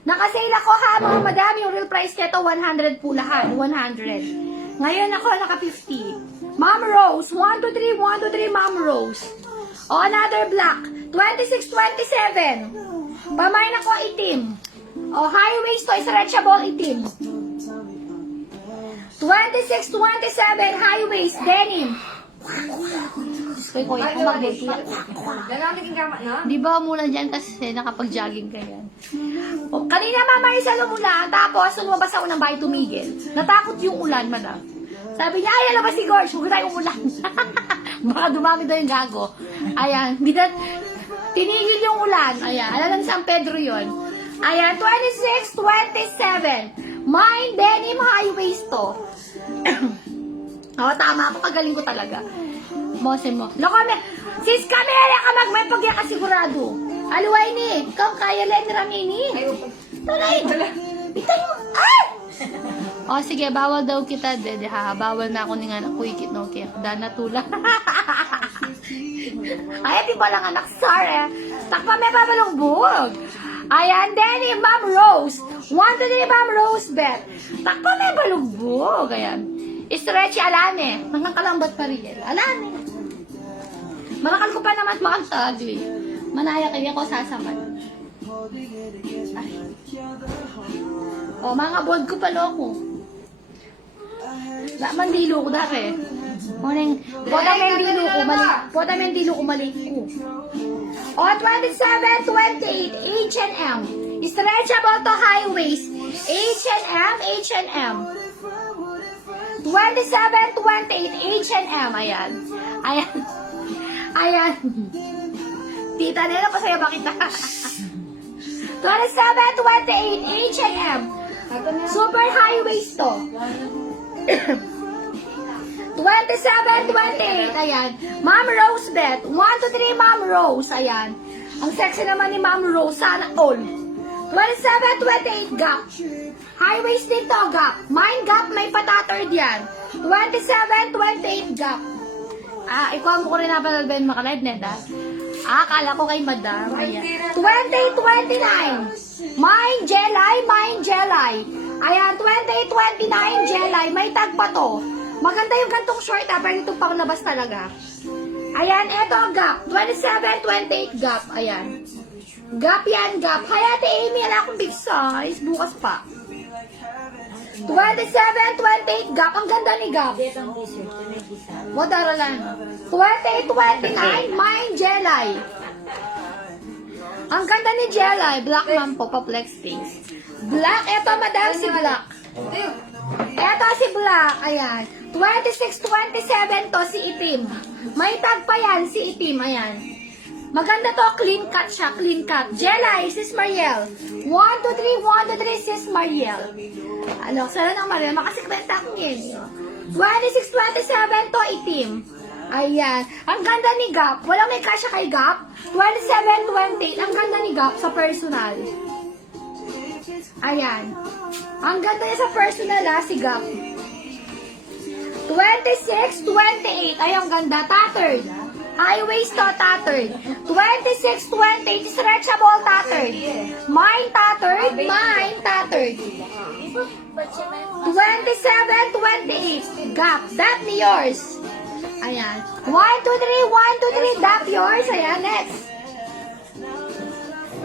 Nakasale ako, ha, mga madam. Yung real price nito, 100 po lahat. 100. Ngayon ako, naka 50. Ma'am Rose. 1, 2, 3, 1, 2, 3, Ma'am Rose. O, another black. 26, 27. Pamain ako, itim. O, high waist to, stretchable, itim. 26, 27, high waist, denim. Koy, kung mag-tiyak. Yan ang naging kama, no? Di ba mula dyan kasi nakapag-jogging ka yan? O, kanina Mama Marisa lumula, tapos lumabas ako ng bahay tumigil. Natakot yung ulan, madam. Sabi niya, ay, alam ba si Gorge, huwag tayo umulan. Baka dumami daw yung gago. Ayan, tinigil yung ulan. Ayan, alam lang San Pedro yon. Ayan, 26, 27. Mine, denim, high waist to. Tama, pagaling ko talaga. Mosimo. Loko, sis Camila ka may pagya kasigurado. Aluway ni, ikaw kaya Lenny Ramini. Talay. Ito yung, sige, bawal daw kita, dede ha. Bawal na ako ni anak ko, ikit no, kaya dana tula. Ay, di ba lang anak, sorry. Takpa may babalungbog. Ayan, Denny, Ma'am Rose. 1, 2, 3, Ma'am Rose, Beth. Takpa may balugbog. Ayan. Stretchy, alane. Nangangkalambat pa rin. Alane. Malakal ko pa naman makantagli. Manaya kaya ko sasaman. Ay. Mga bold ko pala ako. Mandilo ko dati. Pota mendilo ko mali ko. 27, 28, H&M. Stretchable to high waist. H&M, H&M. 27, 28, H&M. Ayan. Ayan. Ayan. Tita nila, pasaya ba kita? 27, 28, H&M. Super high waist to. 27, 27, 28, ayan. Ma'am Rose Bet, 1 to 3, Ma'am Rose, ayan. Ang sexy naman ni Ma'am Rose, sana all. 27, 28, gap. High waist din to, gap. Mine gap, may patattered yan. 27, 28, gap. Ikaw mo ko rin napanood ba yung makalive, Neda? Akala ko kay Madam. Ayan. 28, 29. Mine Jelly, Mine Jelly. Ayan, 28, 29, Jelly. May tag pa to. Maganda yung gantong short, pero itong panglabas talaga. Ayan, eto, gap. 27, 28, gap. Ayan. Gap yan, gap. Kaya Ate Amy, ala akong big size. Bukas pa. 27, 28, gap. Ang ganda ni gap. What are lang? 28, 29, mine Jelly. Ang ganda ni Jelly. Black man po, pa-flex face. Black, eto, madam, si Black. Eto si Black, ayan. 26, 27 to, si Itim. May tag pa yan, si Itim, ayan. Maganda to, clean cut siya, clean cut. Jelly, sis Mariel. 1, 2, 3, 1, 2, 3, sis Mariel. Ano, sana ng Mariel, makasikwenta akong yun. 26, 27 to, Itim. Ayan. Ang ganda ni Gap. Walang may kasya kay Gap. 27, 28. Ang ganda ni Gap sa personal. Ayan. Ang ganda niya sa personal, si Gap. 26, 28. Ay, ang ganda. Tattered. High waist to, tattered. 26, 28. Stretchable, tattered. Mine, tattered. Mine, tattered. 27, 28. Gap. That ni yours. Ayan. 1, 2, 3, 1, 2, 3. That yours. Ayan, next.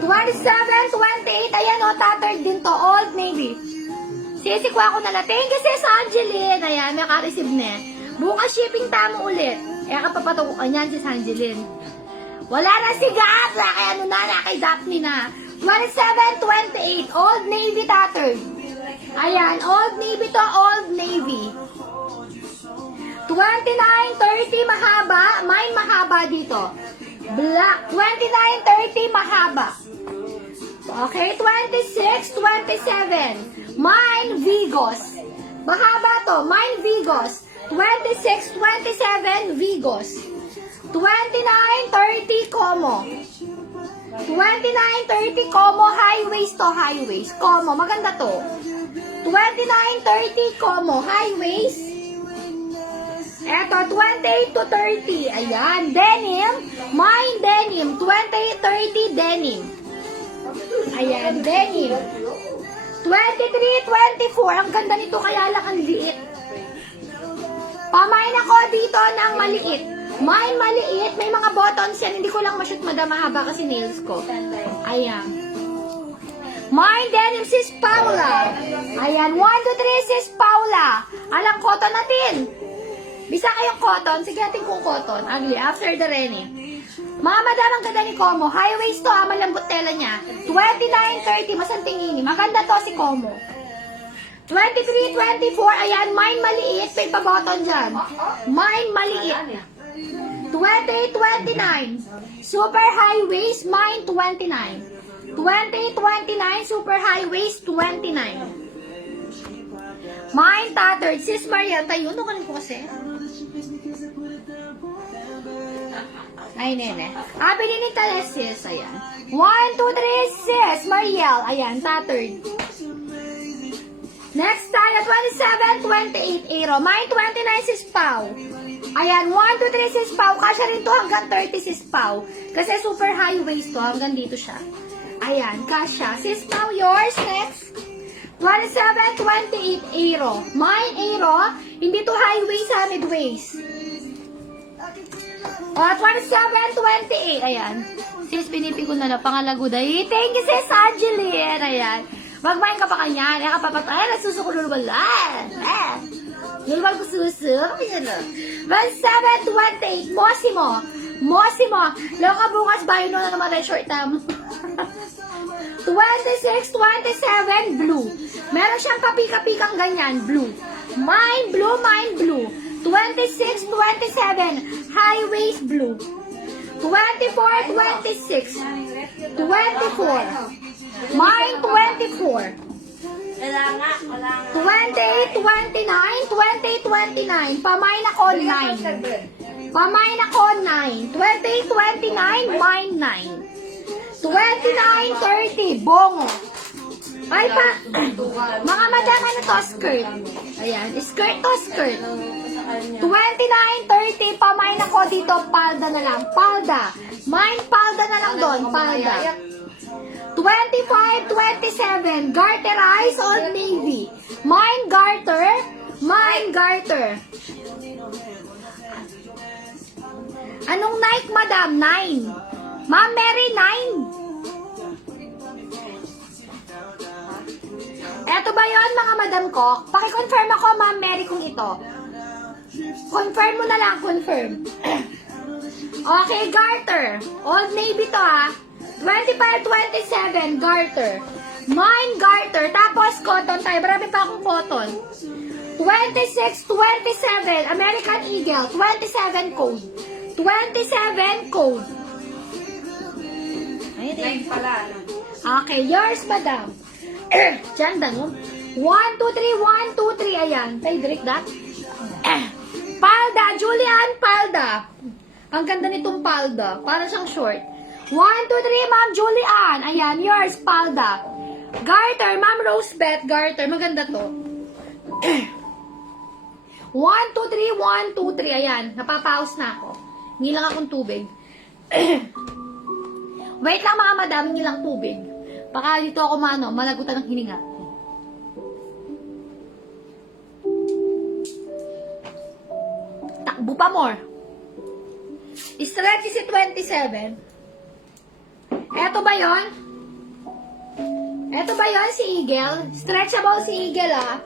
27, 28. Ayan, tattered din to. Old Navy. Sisikwa ko na lang. Thank you, sis Angeline. Ayan, naka-receive na. Bukas shipping tamo ulit. Kaya kapapatukukan yan, sis Angeline. Wala na si Gap. Kaya ano na, kay Daphne na. 27, 28. Old Navy tattered. Ayan, Old Navy to, Old Navy. 29, 30, mahaba. Mine mahaba dito. Black. 29, 30, mahaba. Okay, 26, 27. Mine, Vigos. Mahaba to. Mine, Vigos. 26, 27, Vigos. 29, 30, Como. 29, 30, Como. High waist to, high waist. Como, maganda to. 29, 30, Como. High waist. Eto, 28 to 30. Ayan, denim. Mine, denim. 28, 30, denim. Ayan, denim. 23, 24. Ang ganda nito, kaya lang ang liit. Pamain ako dito ng maliit. Mine maliit. May mga buttons yan. Hindi ko lang ma-shoot, madam, mahaba kasi nails ko. Ayan. Mine denim, sis Paula. Ayan, 1, 2, 3, sis Paula. Alang cotton natin. Bisa kayong cotton. Sige natin kung cotton. Ugly. After the rainy. Mga madam, ang ganda ni Como. High waist to, malambot tela niya. 29, 30, masantingini. Maganda to si Como. 23, 24, ayan, mine maliit. May pa-button dyan. Mine maliit. 28, 29. Super high waist, mine 29. 20, 29, super high waist, 29. Mine tattered. Sis Maria, tayo. Ano kanin ko kasi? Ay, nene. Binili tayo, sis. Ayan. 1, 2, 3, sis. Mariel. Ayan, tattered. Next tayo, 27, 28, Aero. Mine 29, sis Pau. Ayan, 1, 2, 3, sis Pau. Kasya rin to hanggang 30, sis Pau. Kasi super high waist to. Hanggang dito siya. Ayan, kasya. Sis Pau, yours. Next. 27, 28, Aero. Mine, Aero. Hindi to high waist ha, mid waist. 27, 28. Ayan. Sis, pinipi ko na lang. Pangalaguday. Thank you, sis Angeline. Ayan. Magmain ka pa kanya. Ay, nasusuko lulubal. Lulubal ko susu. 27, 28. Mosimo. Mosimo. Loka bukas bayo na naman tayo short term. 26, 27, blue. Meron siyang papika-pikang ganyan. Blue. Mine blue, mine blue. 26, 27. High waist blue. 24, 26. 24. Mine 24. Wala nga, wala nga. 28, 29, 28, 29. Pamay na ko 9. Pamay na ko 9. 28, 29, mine 9. 29, 30, bongo. Ay pa, mga madam, ano to, skirt? Ayan, skirt to skirt. 29, 30, pamay na ko dito, palda na lang, palda. Mine, palda na lang doon, palda. 25, 27, garterize Old Navy. Mine, garter. Mine, garter. Anong Nike, madam? 9. Ma'am Mary, 9. Eto ba yon mga madam ko? Paki-confirm ako, Ma'am Mary, kung ito. Confirm mo na lang, confirm. Okay, garter. Old Navy to ha. 25, 27, garter. Mine, garter. Tapos, cotton tayo. Marami pa akong cotton. 26, 27, American Eagle. 27 code. 27 code. Ayun eh. Like pala, ano? Okay, yours, madam. Diyan, danon. 1, 2, 3, 1, 2, 3. Ayan. Tay, drink that. Palda, Julian, palda. Ang ganda nitong palda. Para siyang short. 1, 2, 3, Ma'am Julian. Ayan, yours, palda. Garter, Ma'am Rosebeth, garter. Maganda to. 1, 2, 3, 1, 2, 3. Ayan, napapaus na ako. Hingi lang akong tubig. Wait lang mga madam, hingi lang tubig. Baka dito ako malagutan ng hininga. Takbo pa more. Stretch si 27. Eto ba yon? Eto ba yon si Eagle? Stretchable si Eagle ah.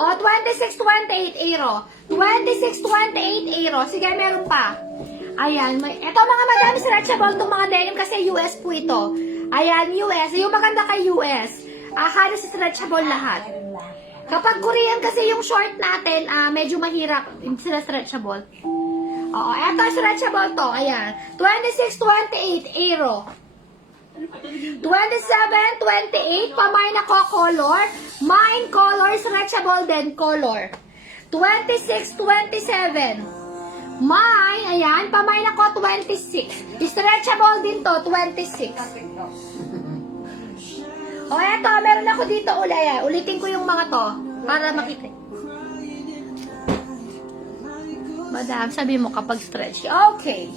O, 26, 28 euro. 26, 28 euro. Sige, meron pa. Ayan. Eto mga madam, stretchable itong mga denim kasi US po ito. Ayan, US. Yung maganda kay US. Halos stretchable lahat. Kapag Korean kasi yung short natin, medyo mahirap. Hindi sila stretchable. Oo, eto stretchable to. Ayan. 26, 28 euro. 27, 28. Pamay na ko color. Mine color. Stretchable din color. 26, 27. Mine, ayan. Pamay na ko 26. Stretchable din to. 26. O, eto, meron ako dito ulay. Ulitin ko yung mga to para makita. Madam, sabi mo kapag stretch. Okay.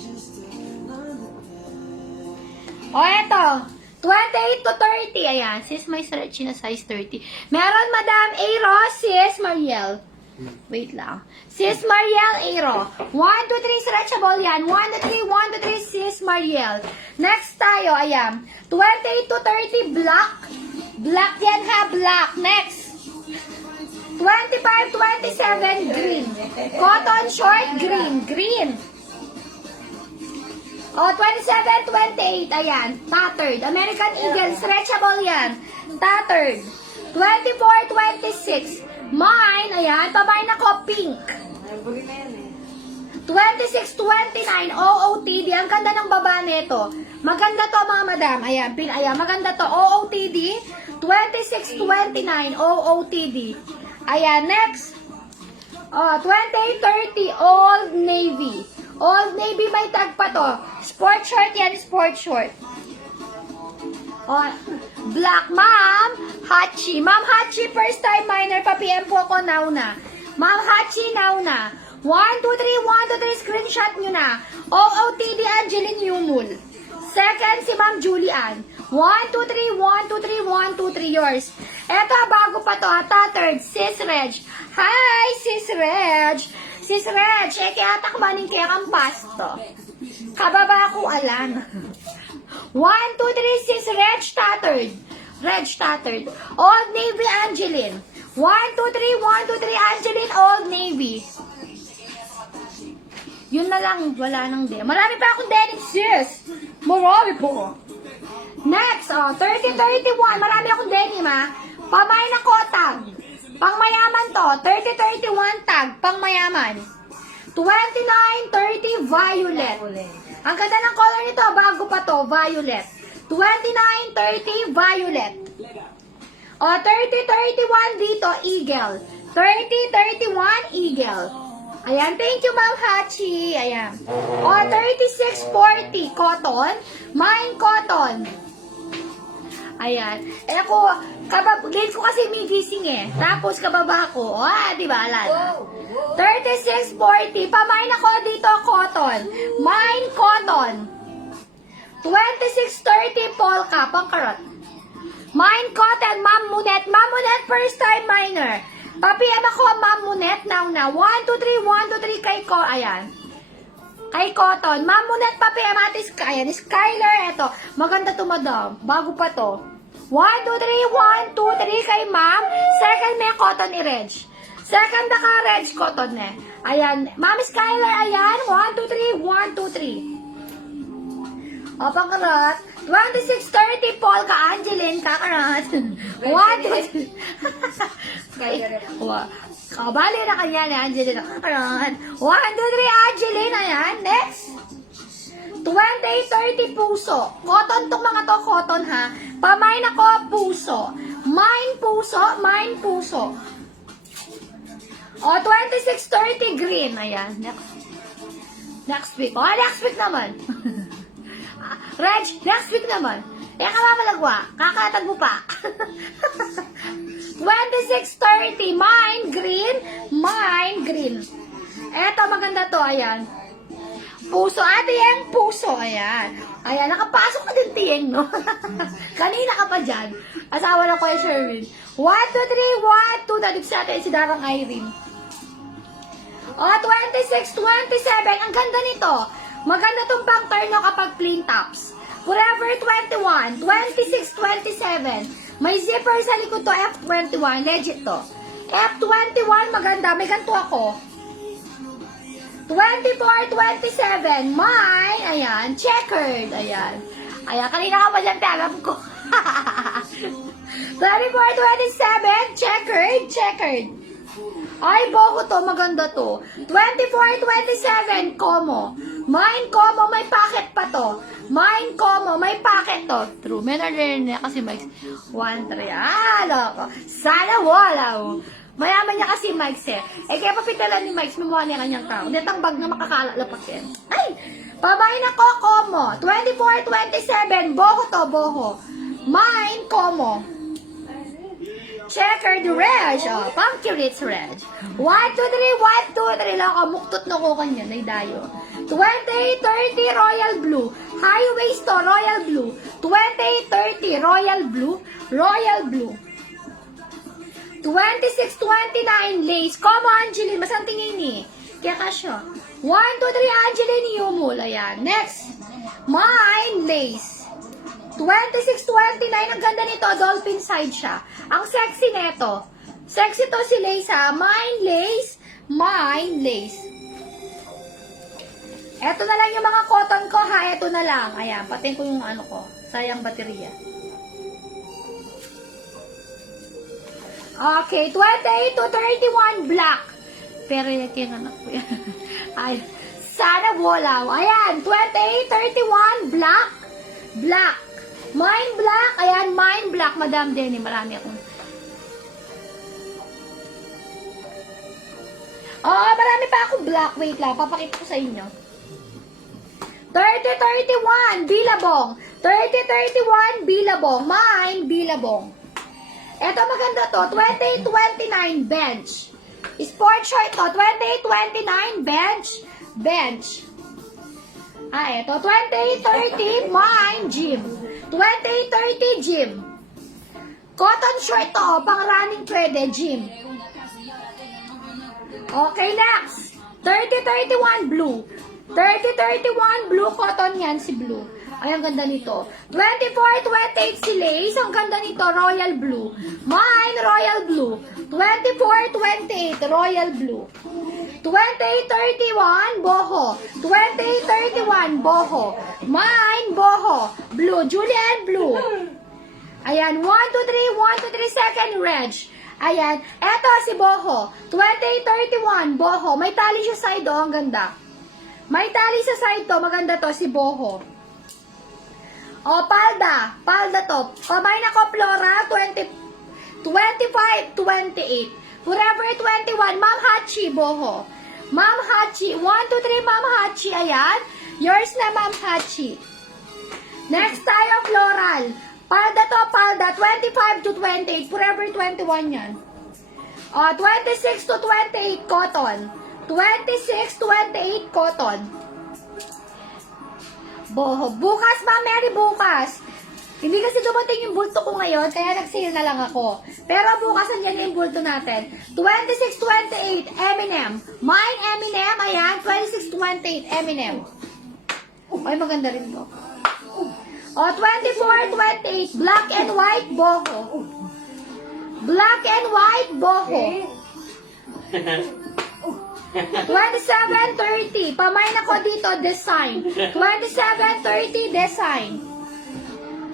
O, eto. 28 to 30. Ayan. Sis, may stretchy na size 30. Meron, Madam Aero. Sis, Mariel. Wait lang. Sis, Mariel, Aero. 1, 2, 3, stretchable yan. 1, 2, 3, 1, 2, 3, Sis, Mariel. Next tayo, ayan. 28 to 30, black. Black yan ha, black. Next. 25, 27, green. Cotton short, green. Green. O, 27, 28, ayan. Tattered. American Eagle, stretchable yan. Tattered. 24, 26. Mine, ayan. Pamay na ko, pink. Ay, buli na yan eh. 26, 29, OOTD. Ang ganda ng baba nito. Maganda to mga madam. Ayan, ayan. Maganda to. OOTD. 26, 29, OOTD. Ayan, next. 28, 30, Old Navy. Old Navy, may tag pa to. Sport short yan, sport short. Black, ma'am. Hachi. Ma'am Hachi, first time minor. Pa-PM po ako now na. Ma'am Hachi, now na. 1, 2, 3, 1, 2, 3, screenshot nyo na. OOTD Angeline Yumul. Second, si Ma'am Julian. 1, 2, 3, 1, 2, 3, 1, 2, 3, yours. Eto, bago pa to, tattered, Sis Reg. Hi, Sis Reg. Sis Reg, kaya takbanin kaya kang pasto. Kababa ko alam. 1, 2, 3, Sis Reg, tattered. Reg, tattered. Old Navy, Angeline. 1, 2, 3, 1, 2, 3, Angeline, Old Navy. Yun na lang, wala nang denim. Marami pa akong denim, sis. Marami po. Next, 30, 31. Marami akong denim, ha. Pamay na ko, tag. Pangmayaman to. 30, 31, tag. Pangmayaman. 29, 30, violet. Ang ganda ng color nito, bago pa to, violet. 29, 30, violet. O, 30-31 dito, Eagle. 30-31, Eagle. Ayan, thank you, Ma'am Hachi. Ayan. O, 36-40, Cotton. Mine Cotton. Ayan. Eh ako, late ko kasi may gising eh. Tapos kababa ko. Di ba, Alana? 36-40. Pamain ako dito, Cotton. Mine Cotton. 26-30, Polka. Pangkarot. Mine Cotton, Ma'am Munet. Ma'am Munet, first time miner. Papiam ako, Ma'am Munet. Now na. 1, 2, 3, 1, 2, 3 kay ko. Ayan. Kay Cotton. Ma'am Munet, papiam atis. Ayan. Skyler, eto. Maganda to, madam. Bago pa to. 1, 2, 3, 1, 2, 3 kay Ma'am. Second, may Cotton ni Reg. Second, naka-Reg Cotton eh. Ayan. Ma'am Skyler, ayan. 1, 2, 3, 1, 2, 3. O, pangkarat. 26-30, Polka, Angeline, kakarat. 1, 2, 3. Kabali na kanya ni Angeline, kakarat. 1, 2, 3, Angeline, ayan. Next. 28-30, Puso. Cotton tong mga to, Cotton ha. Pamain ako, Puso. Mine, Puso. Mine, Puso. O, 26-30, Green. Ayan. Next week. O, next week naman. Reg, next week naman. Eh, kamamalagwa. Kakatag mo pa. 26-30. Mine, green. Mine, green. Eto, maganda to. Ayan. Puso. Ate yung puso. Ayan. Ayan, nakapasok ka din, Tieng, no? Kanina ka pa dyan. Asawa na ko yung Sherwin. 1, 2, 3, 1, 2. Nadip sa atin si Darang Irene. O, 26-27. Ang ganda nito. Maganda tong pang turn no kapag plain tops. Forever 21, 26-27. May zipper sa likod to, F21. Legit to. F21, maganda. May ganito ako. 24-27. May, ayan, checkered. Ayan. Ayan, kanina ka pa dyan, alam ko. 24-27, checkered, checkered. Ay, boho to, maganda to. 24-27, Como. Mine, Como, may packet pa to. Mine, Como, may packet to. True, may na kasi may 1-3. Loko. Sana wala. Mayaman niya kasi Mike eh. Eh, kaya papitalan ni Mike, mumuha niya kanyang tao. Hindi ang bag na makakalalapak yan. Ay! Pabahin ako, Como. 24-27, boho to, boho. Mine, Como. Checkered Reg. Oh, pumpkin Ritz Reg. 1, 2, 3, 1, 2, 3. Lang ako, muktot na ko kanya. Naidayo. 28-30 Royal Blue. High waist to, Royal Blue. 28-30 Royal Blue. Royal Blue. 26-29 Lace. Como Angeline. Masang tingin ni. Kaya kasyo. 1, 2, 3 Angeline Yumul. Ayan. Next. Mine Lace. 26-29, ang ganda nito, dolphin side siya. Ang sexy neto. Sexy to si Lace ha. Mine Lace. Mine Lace. Eto na lang yung mga cotton ko ha. Eto na lang. Ayan, patin ko yung ano ko. Sayang baterya. Okay, 28-31 black. Pero yung anak ko yan. Ay, sana wala. Ayan, 28-31 black. Black. Mine black. Ayan, mine black. Madam Denny, marami akong. Marami pa akong black. Wait lang, papakita ko sa inyo. 30-31, Bilabong. 30-31, Bilabong. Mine, Bilabong. Eto maganda to, 28-29, bench. Sport short to, 28-29, bench. Bench. Eto, 28-30, mine, gym. 28-30, gym. Cotton short to, pang running pwede, gym. Okay, next. 30-31, blue. 30-31, blue, cotton yan, si blue. Ay, ang ganda nito. 24-28 si Lace. Ang ganda nito, royal blue. Mine, royal blue. 24-28, royal blue. 28-31, boho. 28-31, boho. Mine, boho. Blue, Julian, blue. Ayan, 1, 2, 3, 1, 2, 3, second, reg. Ayan, eto si boho. 28-31, boho. May tali siya side, ang ganda. May tali sa side to, maganda to, si boho. Palda. Palda to. Pamain ako, Flora, 25, 28. Forever 21, Ma'am Hachi, boho. Ma'am Hachi, 1, 2, 3, Ma'am Hachi, ayan. Yours na, Ma'am Hachi. Next tayo, floral. Palda to, palda, 25 to 28. Forever 21 yan. 26 to 28, cotton. 26, 28, cotton. Boho. Bukas, Ma'am Mary, bukas. Hindi kasi dumating yung bulto ko ngayon, kaya nag-sale na lang ako. Pero bukas andyan yung bulto natin. 26, 28, Eminem. Mine, Eminem, ayan. 26, 28, Eminem. Ay, maganda rin to. 24, 28, black and white, boho. Black and white, boho. 27, 30. Pamain ako dito, design. 27, 30, design.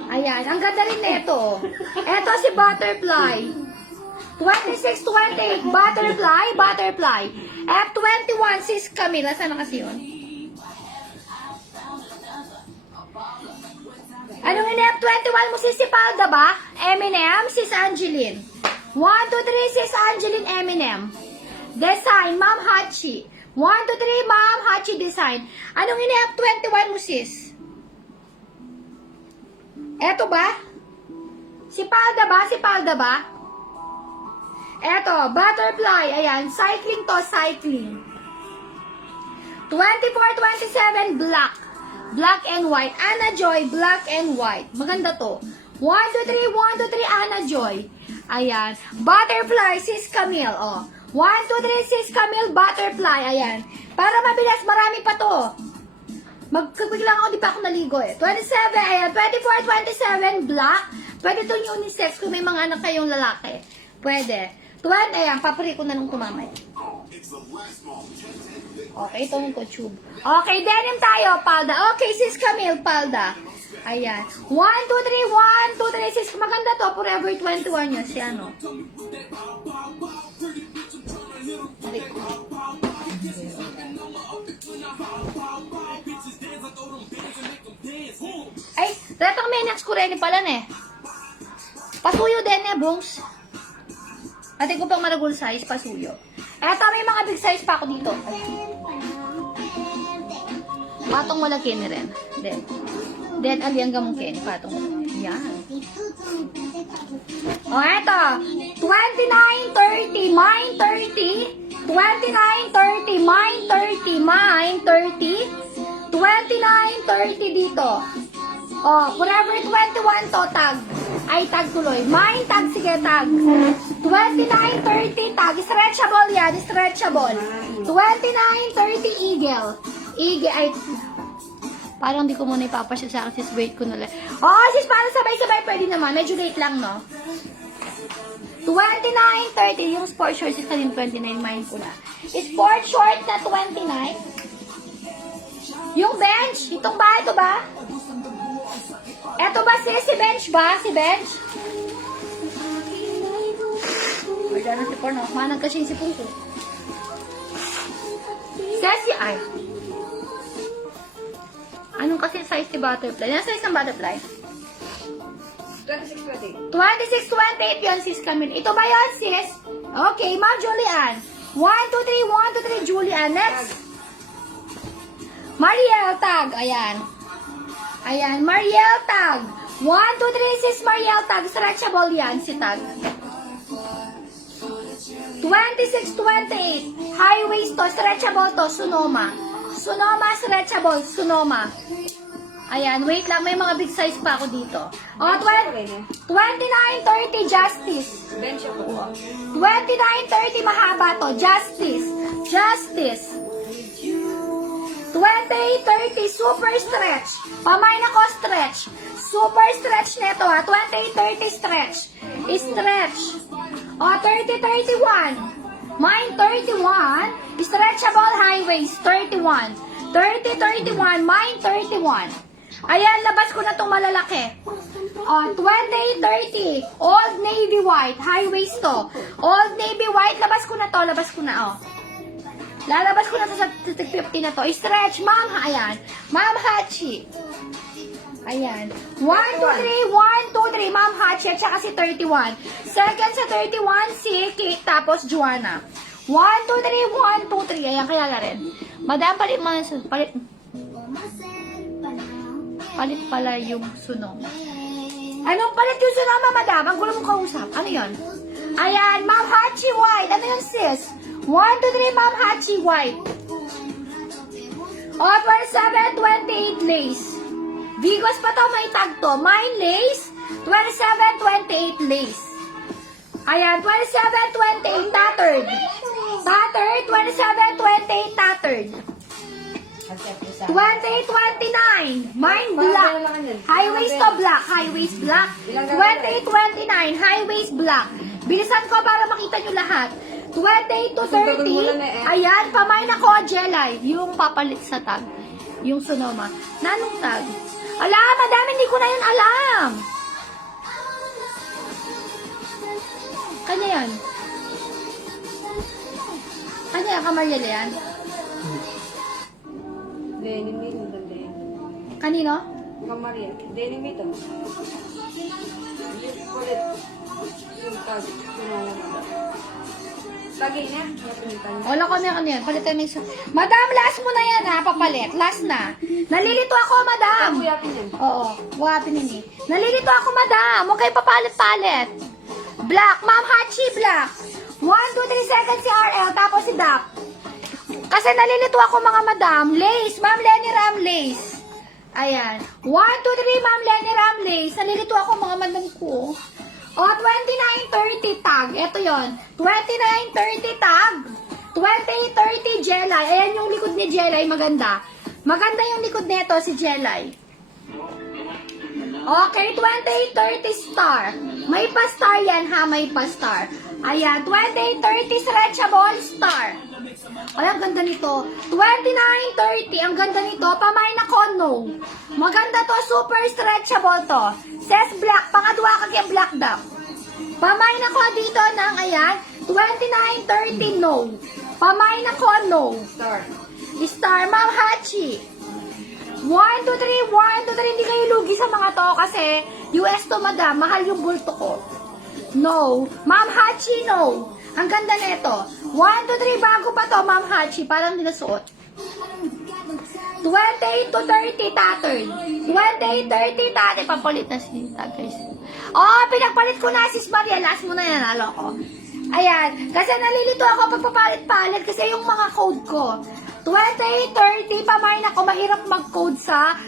Ayan, ang ganda rin nito. Ito si butterfly. 26, 28, butterfly, butterfly. F21, sis Camila. Saan na kasi yun? Anong in F21 mo, sis si Palda ba? Eminem, sis Angeline. 1, 2, 3, sis Angeline, Eminem. Design, Ma'am Hachi. 1, 2, 3, Ma'am Hachi, design. Anong in F21 mo, sis? Eto ba? Si Palda ba? Si Palda ba? Eto, butterfly. Ayan, cycling to, cycling. 24, 27, black. Black and white. Anna Joy, black and white. Maganda to. 1, 2, 3, 1, 2, 3, Anna Joy. Ayan. Butterfly, sis Camille. Oh. 1, 2, 3, sis Camille, butterfly. Ayan. Para mabilis, marami pa to. Magkabig lang ako, di pa ako naligo eh. 27, ayan. 24, 27, black. Pwede to yung unisex kung may mga anak kayong lalaki. Pwede. 20, ayan. Papari ko na nung tumamay. Okay, ito yung tube. Okay, denim tayo, palda. Okay, sis Camille, palda. Ayan. 1, 2, 3, 1, 2, 3, sis. Maganda to. Forever 21 yun. Si ano. Ay, retang menax ko rin pala eh. Pasuyo din eh, bungs. Atin ko pang maragul size, pasuyo. Eto, may mga big size pa ako dito. Patong malaki ni rin. Then, aliyang gamong kini, patong malaki. Yan. O, eto. 29, 30, mine 30. 29, 30, mine 30, mine 30. 29, 30 dito. O, forever 21 to, tag. Ay, tag tuloy. Mine tag, sige, tag. 29, 30, tag. Stretchable yan, stretchable. 29, 30, eagle. Eagle, ay, parang di ko muna ipapasya sa akin, sis, wait ko na lang. Oo, sis, parang sabay-sabay pwede naman. Medyo late lang, no? 29, 30, yung sport short, sis, kanina 29, mine ko na. Sport short na 29. Yung bench, itong ba, ito ba? Eto ba, sis? Si bench ba? Si bench? Ay, dyan na si Porno. Manang kasi yung sipong ko. Sis, ay. Anong kasi size si butterfly? Yan size ng butterfly? 26, 28. 26, 28 yun, sis Camille. Ito ba yun, sis? Okay, Ma'am Julian. 1, 2, 3, 1, 2, 3, Julian. Next. Mariel, tag. Ayan. Ayan, Mariel, tag. 1, 2, 3, sis Mariel, tag. Stretchable yan, si tag. 26, 28. High waist to, stretchable to, Sonoma. Sonoma, stretchable, Sonoma. Ayan, wait lang, may mga big size pa ako dito. O, 29, 30, Justice. Bench ako. 29, 30, mahaba to, Justice. Justice. 28, 30, super stretch. Pamain ako, stretch. Super stretch neto ha. 28, 30, stretch. Stretch. O, 30, 31. Mine, 31. Stretchable high waist, 31. 30, 31. Mine, 31. Ayan, labas ko na itong malalaki. O, 28, 30. Old Navy white. High waist to. Old Navy white. Labas ko na to. Labas ko na, o. Lalabas ko na to sa 50 na to. Stretch, Ma'am. Ayan. Ma'am Hachi. Ayan. 1, 2, 3, 1, 2, 3. Ma'am Hachi at saka si 31. Second sa 31, si Kate, tapos Joanna. 1, 2, 3, 1, 2, 3. Ayan, kaya na rin. Madam, palit mo. Palit pala yung sunog. Anong palit yung sunog, madam? Ang gulo mong kausap. Ano yun? Ayan, Ma'am Hachi White. Ano yun, sis? 1, 2, 3, Ma'am Hachi White. Offer 7, 28 lace. Vigos pa to, may tag to. Mine lace, 27, 28 lace. Ayan, 27, 28 tattered. Tattered, 27, 28 tattered. 28, 29. Mine black. High waist to black. High waist black. 28, 29. High waist black. Bilisan ko para makita nyo lahat. 28 to 30. Ayan, pamay na ko, Jelay. Yung papalit sa tag. Yung Sonoma. Nanong tag? Ala, madami, hindi ko na yun alam. Kanya yan? Kanya yan, Kamaryala yan? Denim nito, Denim. Kanino? Kamaria. Denim nito. Yung kulit. Yung tag. Lagi na. Wala ko na yan. Palitan mo yung... Madam, last mo na yan ha, papalit. Last na. Nalilito ako, madam. Buyatin yan. Oo, buhatin yun eh. Nalilito ako, madam. Huwag kayo papalit-palit. Black. Ma'am Hachi, black. 1, 2, 3 seconds si RL, tapos si Dap. Kasi nalilito ako, mga madam. Lace. Ma'am Lenny Ram, lace. Ayan. 1, 2, 3, Ma'am Lenny Ram, lace. Nalilito ako, mga madam ko. O, 29-30 tag. Ito yon. 29-30 tag. 20-30 Jelay. Ayan yung likod ni Jelay. Maganda. Maganda yung likod nito si Jelay. Okay, 20-30 star. May pa-star yan ha. May pa-star. Ayan, 20-30 stretchable star. Ay, ang ganda nito. 29-30. Ang ganda nito. Pamay na kono. Maganda to. Super stretchable to. Says black. Pangadwa kag yung black dog. Pamay na ko dito ng, ayan, 29-30 no. Pamay na ko no. Star. Star, Ma'am Hachi. 1, 2, 3, 1, 2, 3. Hindi kayo lugi sa mga to kasi US to, madam. Mahal yung bulto ko. No. Ma'am Hachi, no. Ang ganda nito. 1, 2, 3. Bago pa to, Ma'am Hachi. Parang dinasuot. 28 to 30 tattered. 28, 30 tattered. Papalit na si guys. Oh, pinagpalit ko na sis Maria. Last mo na yan, halo ko. Ayan. Kasi nalilito ako pagpapalit-palit kasi yung mga code ko. 28, 30. Pamain ako. Mahirap mag-code sa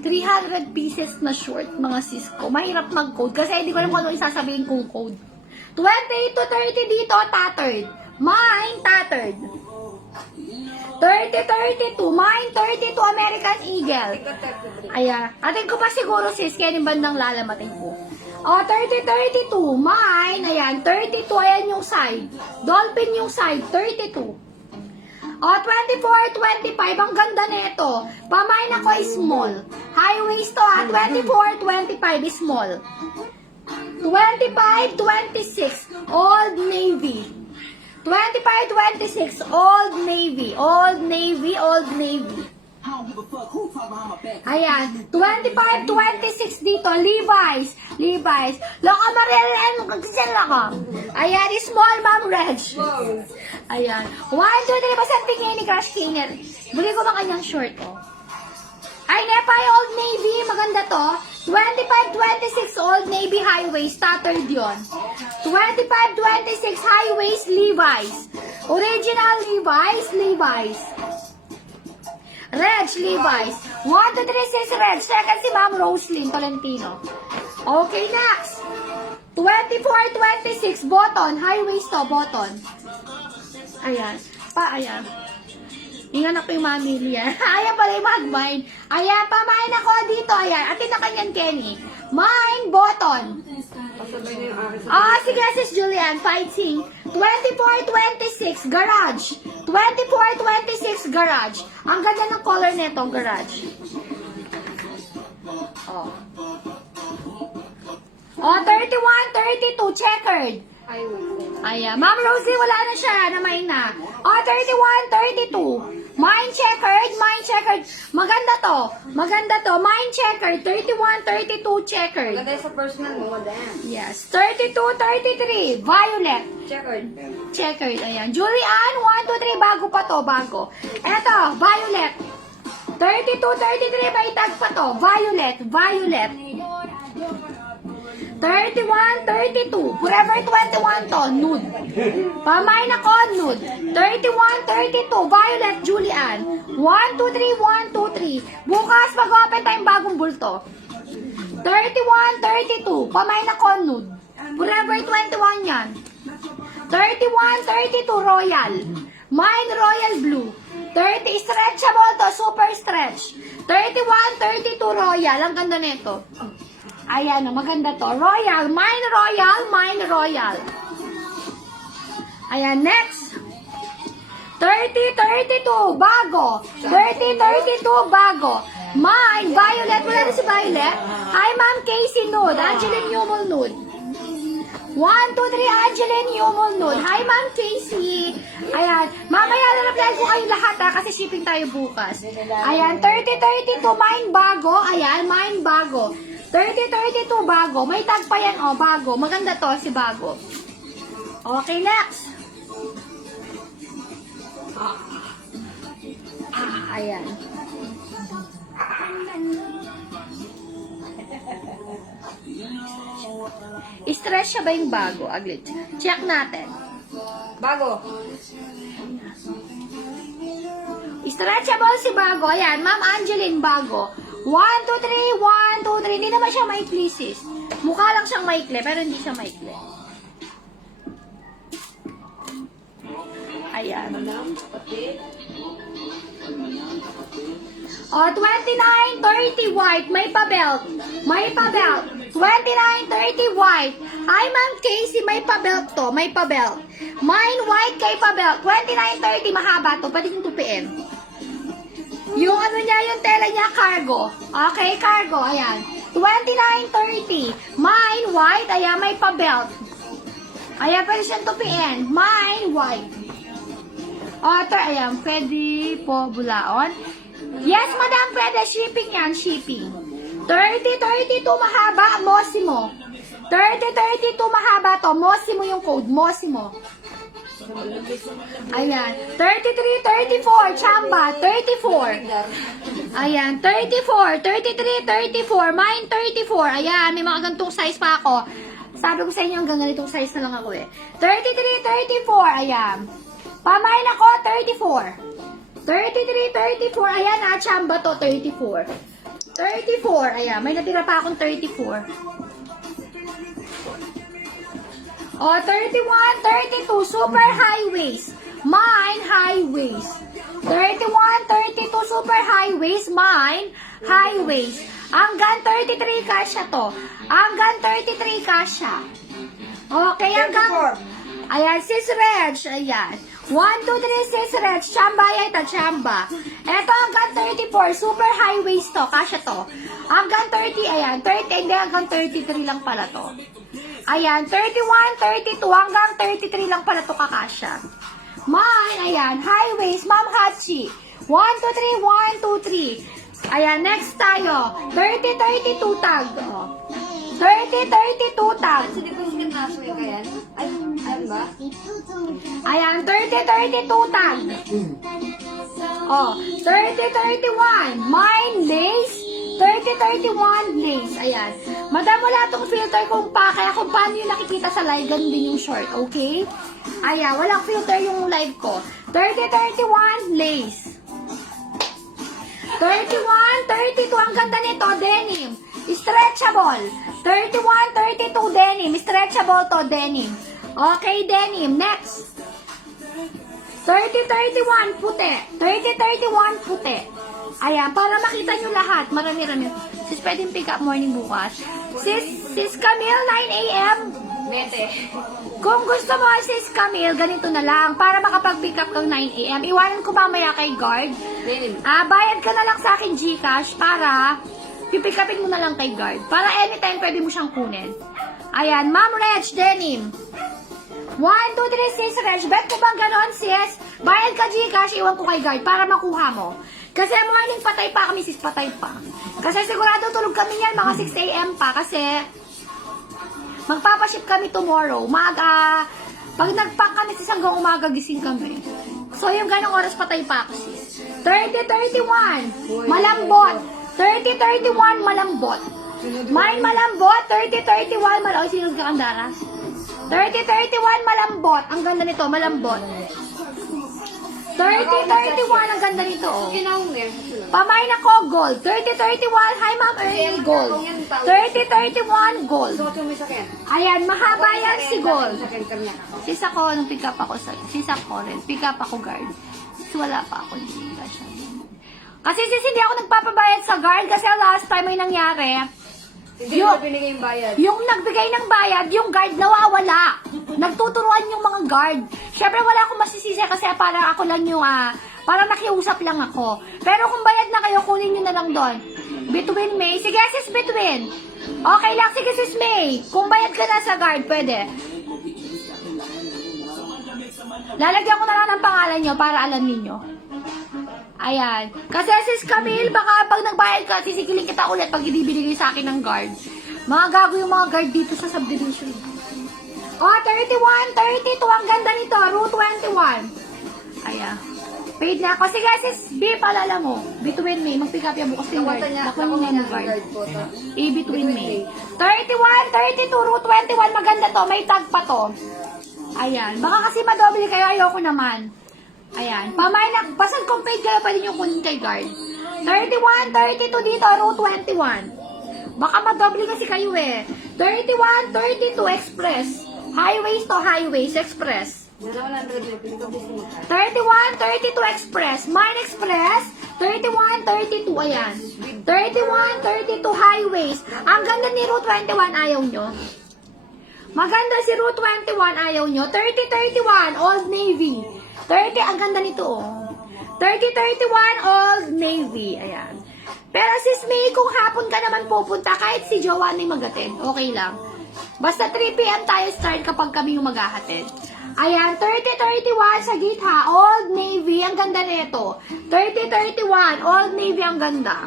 300 pieces na short, mga sis ko. Mahirap mag-code kasi hindi ko alam kung ano isasabihin kong code. 28 to 30 dito, tattered. Mine, tattered. 30, 32. Mine, 32, American Eagle. Ayan. Atin ko pa siguro sis, kaya yung bandang lalamatin ko. O, 30, 32. Mine, ayan. 32, ayan yung side. Dolphin yung side, 32. O, 24, 25. Ang ganda nito. Pamain ako ay small. High waist to ha. 24, 25 is small. 25, 26. Old Navy. 25, 26. Old Navy. Old Navy, Old Navy. Ayan. 25, 26 dito. Levi's. Levi's. Loka Mariel, magkasal ako. Ayan, small Ma'am Reg. Ayan. 1, 2, 3, basan tingin ni Crush Kinger. Buli ko ba kanyang short, oh. Ay, Nepay Old Navy. Maganda to. 25, 26 Old Navy high waist. Tattered yun. 25, 26 high waist Levi's. Original Levi's. Levi's. Reg Levi's. 1, 2, 3, 6 Reg. Second si Ma'am Roslyn Tolentino. Okay, next. 24, 26 button. High waist to. Button. Ayan. Ayan. Ingan ako yung mamili yan. Ayan pala yung mag-mine. Ayan, pamain ako dito. Ayan, atin na kanyan, Kenny. Mine, button. Pasabay na yung akin sa... Ah, sige, sis Julian, fighting. 24, 26, garage. 24, 26, garage. Ang ganda ng color nito, garage. Oh. Oh, 31, 32, checkered. Highway. Ayan. Ma'am Rosie, wala na siya. Namay na. Oh, 31, 32. Mine checkered. Maganda to. Mine checkered. 31, 32 checkered. Maganda yung sa personal mo, madam. Yes. 32, 33. Violet. Checkered. Ayan. Julian, 1, 2, 3. Bago pa to. Bago. Eto, violet. 32, 33. May tag pa to. Violet. 31, 32. Forever 21 to. Nude. Pamay na ko, nude. 31, 32. Violet, Julian. 1, 2, 3, 1, 2, 3. Bukas, mag-open tayong bagong bulto. 31, 32. Pamay na ko, nude. Forever 21 yan. 31, 32. Royal. Mine, royal blue. 30, stretchable to. Super stretch. 31, 32. Royal. Ang ganda nito. Ayan, maganda to. Royal. Mine royal. Ayan, next. 30, 32. Bago. 30, 32. Bago. Mine, Violet. Wala na si Violet. Hi, Ma'am Casey Nude. Angeline Newell Nude. 1, 2, 3. Angeline Newell Nude. Hi, Ma'am Casey. Ayan. Mamaya na reply ko kayo lahat ha, kasi shipping tayo bukas. Ayan, 30, 32. Mine bago. Ayan, mine bago. 30, 32. Bago. May tag pa yan. Oh, bago. Maganda to si bago. Okay, next. Ayan. Stress siya ba yung bago? Aglit. Check natin. Bago. Stretchable si bago. Ayan, Ma'am Angeline bago. 1, 2, 3, 1, 2, 3. Hindi naman siya maikli, sis. Mukha lang siyang maikli, pero hindi siya maikli. Ayan. O, 29, 30 white. May pa-belt. 29, 30 white. Hi, Ma'am Casey. May pa-belt to. Mine white kay pa-belt. 29, 30. Mahaba to. Pwede kong tupiin. Yung ano niya, yung tela niya, cargo. Okay, cargo. Ayan. 29, 30. Mine white. Ayan, may pa-belt. Ayan, pwede siyang tupiin. Mine white. Otter, ayan. Pwede po bulaon. Yes, madam, pwede. Shipping yan, shipping. 30, 32 mahaba, Mosimo. 30, 32 mahaba to. Mosimo yung code, Mosimo. Ayan. 33, 34, Chamba. 34. Ayan. 34, 33, 34. Mine 34. Ayan, may mga ganitong size pa ako. Sabi ko sa inyo, hanggang ganitong size na lang ako eh. 33, 34. Ayan. Pamain ako, 34. 33, 34. Ayan ah, Chamba to, 34. 34. Ayan, may natira pa akong 34. O, 31, 32. Super high waist. Mine, high waist. 31, 32. Super high waist. Mine, high waist. Hanggang 33 kasya to. Hanggang 33 kasya. Okay, hanggang... Ayan, sis Reg. Ayan. 1, 2, 3, sis Reg. Chamba yan ito, chamba. Ito hanggang 34. Super high waist to. Kasya to. Hanggang 30, ayan. 30, hindi hanggang 33 lang pala to. Ayan, 31, 32. Hanggang 33 lang pala to kakasya. Mine, ayan. High waist. Ma'am Hachi. 1, 2, 3, 1, 2, 3. Ayan, next tayo. 30, 32 tag. Oh. 30, 32 tag. Hindi ko sikat na ako yung kayan. Ay, ayun ba? Ayan, 30, 32 tag. Oh, 30, 31. Mine lace. 30, 31 lace. Ayan. Madam, wala tong filter kung pa. Kaya kung paano yung nakikita sa live, ganun din yung short. Okay? Ayan, walang filter yung live ko. 30, 31 lace. 31, 32. Ang ganda nito, denim. Stretchable. 31, 32 denim. Stretchable to denim. Okay, denim. Next. 30, 31 puti. 30, 31 puti. Ayan, para makita nyo lahat. Marami-rami. Sis, pwedeng pick up morning bukas. Sis Camille, 9 a.m. Bete. Kung gusto mo, sis Camille, ganito na lang. Para makapag-pick up kang 9 a.m. Iwanan ko mamaya kay guard. Denim. Bayad ka na lang sa akin Gcash para pipick upin mo na lang kay guard. Para anytime pwede mo siyang kunin. Ayan, Ma'am Reg, denim. 1, 2, 3, sis, Reg. Bet ko bang ganon, sis? Bayad ka, Gcash, iwan ko kay guard para makuha mo. Kasi morning patay pa kami, sis, patay pa. Kasi sigurado tulog kami yan, mga 6 a.m. pa. Kasi magpapaship kami tomorrow. Pag nag-pack kami, sis, hanggang umaga gising kami. So, yung ganong oras patay pa ako, sis. 30-31, malambot. 30-31, malambot. Mine malambot, 30-31, malambot. Sinunod ka, Kandara? 30-31, malambot. Ang ganda nito, malambot. 30-31, ang ganda nito, oh. Pamay na ko, gold. 30-31, hi Ma'am Ernie, gold. 30-31, gold. Ayan, mahaba yan si gold. Sis ako, nung pick up ako, sis ako rin, pick up ako guard. Sis, wala pa ako. Kasi sis, hindi ako nagpapabayad sa guard kasi last time may nangyari. Hindi mo binigay yung bayad. Yung nagbigay ng bayad, yung guard nawawala. Nagtuturuan yung mga guard. Syempre wala akong masisisi kasi parang ako lang yung, parang nakiusap lang ako. Pero kung bayad na kayo, kunin nyo na lang doon. Between May. Sige sis, between. Okay lang, sige sis May. Kung bayad ka na sa guard, pwede. Lalagyan ko na lang ng pangalan nyo para alam ninyo. Ayan. Kasi sis Camille, baka pag nagbayad ka, sisikilin kita ulit pag hindi binigay sa akin ng guard. Mga gago yung mga guard dito sa subdivision. Oh, 31, 32. Ang ganda nito. Route 21. Ayan. Paid na ako. Sige sis, B, palala mo. Between May. Mag-pick up yung bukas yung guard. Nakunin yung guard. A, between May. 31, 32, Route 21. Maganda to. May tag pa to. Ayan. Baka kasi madoble kayo. Ayoko naman. Ayan. Pamay na, basta kung paid kayo, pwede nyo kunin kay guard. 31, 32 dito, Route 21. Baka madoble kasi kayo eh. 31, 32 Express. Highways to highways, Express. 31, 32 Express. Mine Express. 31, 32, ayan. 31, 32 Highways. Ang ganda ni Route 21, ayaw nyo. Maganda si Route 21, ayaw nyo. 30, 31, Old Navy. 30, ang ganda nito, oh. 30-31, Old Navy. Ayan. Pero sis May, kung hapon ka naman pupunta, kahit si Joanne ay mag-attend, okay lang. Basta 3 p.m. tayo start kapag kami yung mag-attend. Ayan, 30-31 sa gate ha. Old Navy, ang ganda nito. 30-31, Old Navy, ang ganda.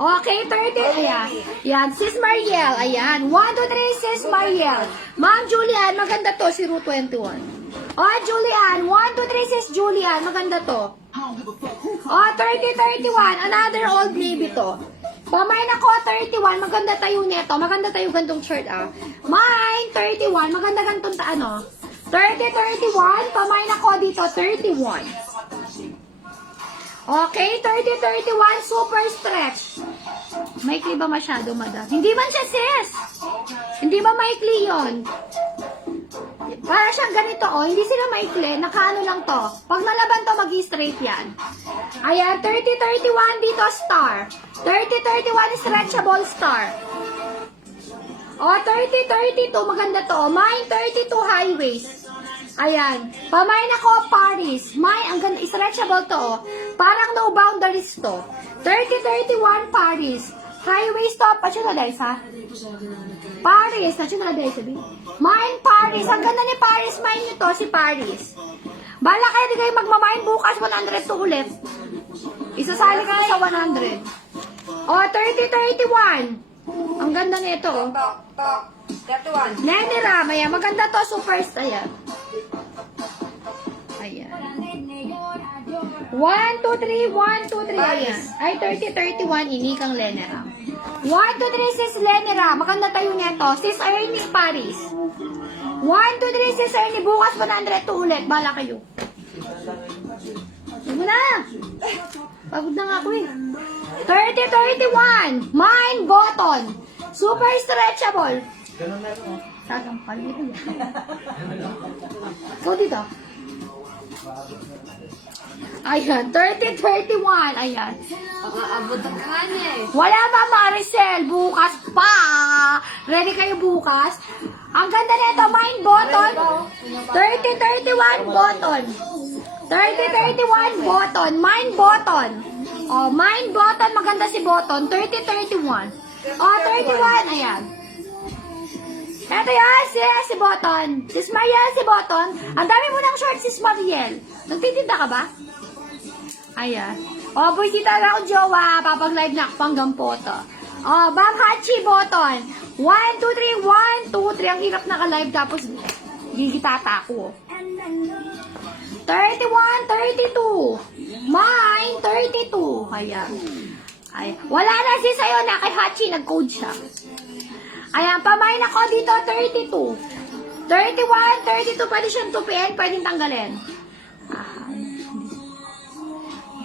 Okay, 30, ayan. Ayan, Sis Mariel, ayan. 1, 2, 3, Sis Mariel. Ma'am Julian, maganda to, si Route 21. Oh, Julian. 1, 2, 3, sis Julian. Maganda to. Oh, 30, 31. Another Old Navy to. Pamay na ko, 31. Maganda tayo nito. Maganda tayo gantong shirt, Mine, 31. Maganda gantong 30, 31. Pamay na ko dito, 31. Okay, 30, 31. Super stretch. Maikli ba masyado, madam? Hindi man siya, sis. Hindi ba maikli yun? Para siyang ganito, oh. Hindi sila maikli. Nakaano lang to. Pag nalaban to, mag-straight yan. Ayan, 30-31 dito, star. 30-31 stretchable star. Oh, 30-32. Maganda to. Mine, 32 highways. Ayan. Pamain ako, Paris. Mine, ang ganda. Stretchable to, oh. Parang no boundaries to. 30-31 Paris. Highways to. Pacho na dahil sa? Paris. Pacho na dahil sabi? Mine Paris. Ang ganda ni Paris. Mine nyo to, si Paris. Bala kayo, di kayo magmamine bukas. 100 to ulit. Isasali ka na sa 100. O, 30-31. Ang ganda nito, oh. 31. Lenera. Ayan, maganda to. Superstar. Ayan. Ayan. 1, 2, 3, 1, 2, 3. Ayan. Ay, 30-31. Inikang Lenera. 1, 2, 3, sis Lenera. Maganda tayo neto. Sis Ernie Paris. 1, 2, 3, sis Ernie. Bukas 100 to ulit. Bala kayo. Huwag mo na. Pagod na nga ako eh. 30-31. Mine button. Super stretchable. Sagampal dito. Ikaw dito. Ayan, 30-31. Ayan. Abot ang nga niya eh. Wala ba, Maricel? Bukas pa. Ready kayo bukas? Ang ganda nito, mine button. 30-31 button. 30-31 button. Mine button. Oh, mine button. Maganda si button. 30-31. Oh, 31. Ayan. Eto yan, si Boton. Sis Mariel, si Boton. Ang dami mo ng short, sis Mariel. Nagtitinda ka ba? Ayan. O, boy, di talaga akong jowa. Papag-live na ako hanggang poto. O, Bam Hachi, Boton. 1, 2, 3, 1, 2, 3. Ang hirap naka-live tapos gigitata ako. 31, 32. Mine, 32. Ayan. Ay, wala na sis sa'yo na kay Hachi. Nag-code siya. Ayan, pamain ako dito, 32. 31, 32. Pwede siyang tupiin, pwedeng tanggalin.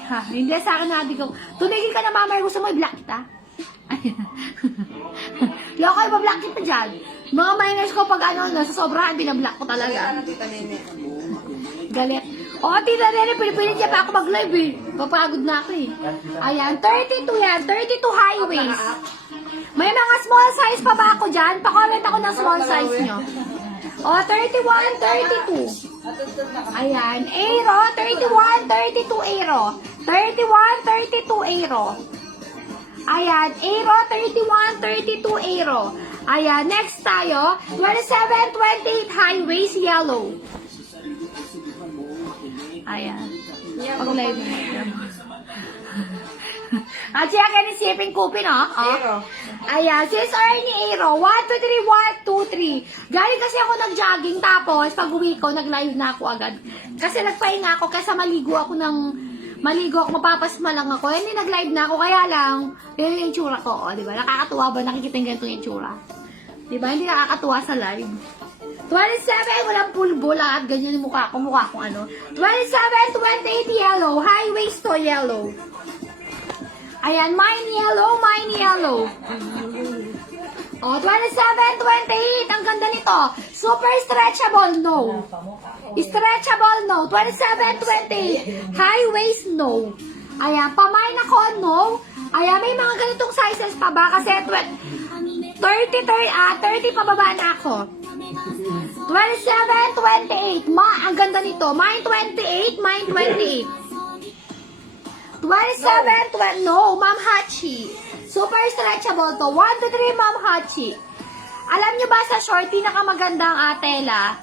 Ha, hindi sa akin na ko. Tunigil ka na mama, gusto mo i-block kita? Loko, iba-block kita dyan. Mga minors ko pag ano, nasa sobrahan, binablock ko talaga. Galit. O, tita Nene, pinipilit niya pa ako mag-live eh. Papagod na ako eh. Ayan, 32 yan. 32 highways. May mga small size pa ba ako dyan? Pa-comment ako ng small size nyo. O, 31, 32. Ayan, Aero, 31, 32 Aero. 31, 32 Aero. Ayan, Aero, 31, 32 Aero. Ayan, next tayo, 27, 28 highways yellow. Ayan. Pag-live na. At siya ka ni Siping Kupin, oh. Aero. Ayan, sis Ernie Aero. 1, 2, 3, 1, 2, 3. Galing kasi ako nag-jogging, tapos pag uwi ko, nag-live na ako agad. Kasi nagpahinga ako, kasi maligo ako, mapapasma lang ako. Hindi nag-live na ako, kaya lang, yun yung itsura ko, oh, diba? Nakakatuwa ba? Nakikita yung ganitong itsura. Diba? Hindi nakakatuwa sa live. 27, walang pulbo lahat. Ganyan yung mukha ko ano. 27, 28, yellow. Highways to yellow. Ayan, mine yellow. Oh, 27, 28. Ang ganda nito. Super stretchable, no. Stretchable, no. 27, 28. Highways, no. Ayan, pamine ako, no. Ayan, may mga ganitong sizes pa ba? Kasi 30 pababa na ako. 27, 28. Ang ganda nito. Mine 28, mine 28. 27, no, Ma'am Hachi. Super stretchable to. 1, 2, 3, Ma'am Hachi. Alam nyo ba sa short, pinakamagandang tela,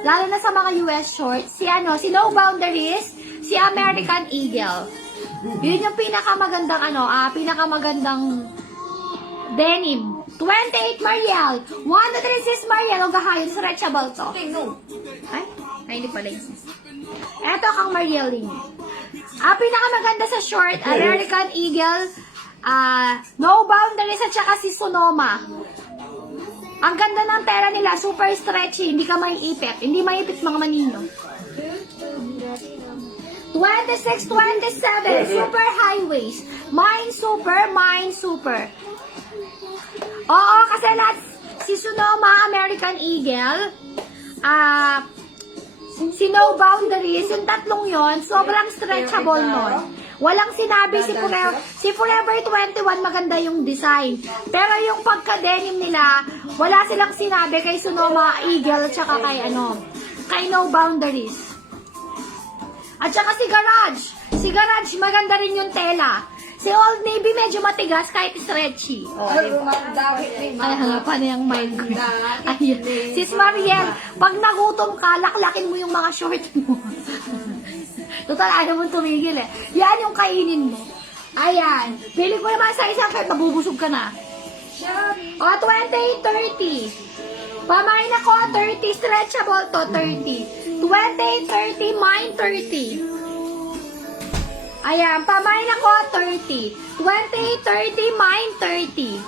lalo na sa mga US shorts, si No Boundaries, si American Eagle. Yun yung pinakamagandang pinakamagandang denim. 28 Mariel. 1, 2, 3, sis Mariel. O gahayon, stretchable to. Ay, hindi pala yun. Eto kang Mariel din. Pinakamaganda sa short, American Eagle, No Boundaries at saka si Sonoma. Ang ganda ng tela nila, super stretchy, hindi ka maiipit. Hindi maiipit mga manino. 26, 27, super highways. Mine super. Oo, kasi lahat, si Sonoma, American Eagle, si No Boundaries, yung tatlong yon, sobrang stretchable nun. Walang sinabi si Forever 21, maganda yung design. Pero yung pagka-denim nila, wala silang sinabi kay Sonoma Eagle at saka kay No Boundaries. At saka si Garage, maganda rin yung tela. Si Old Navy medyo matigas kahit stretchy. Ay, hanapan na yung mind ko. Ayun. Sis Mariel, pag nagutom ka, laklakin mo yung mga short mo. Total, ayaw mo tumigil eh. Yan yung kainin mo. Ayan. Pili ko naman sa isang kahit mabubusog ka na. O, 28, 30. Pamain ako, 30. Stretchable to, 30. 28, 30. Mine, 30. Ayan, pamain ako, 30. 28, 30, mine, 30.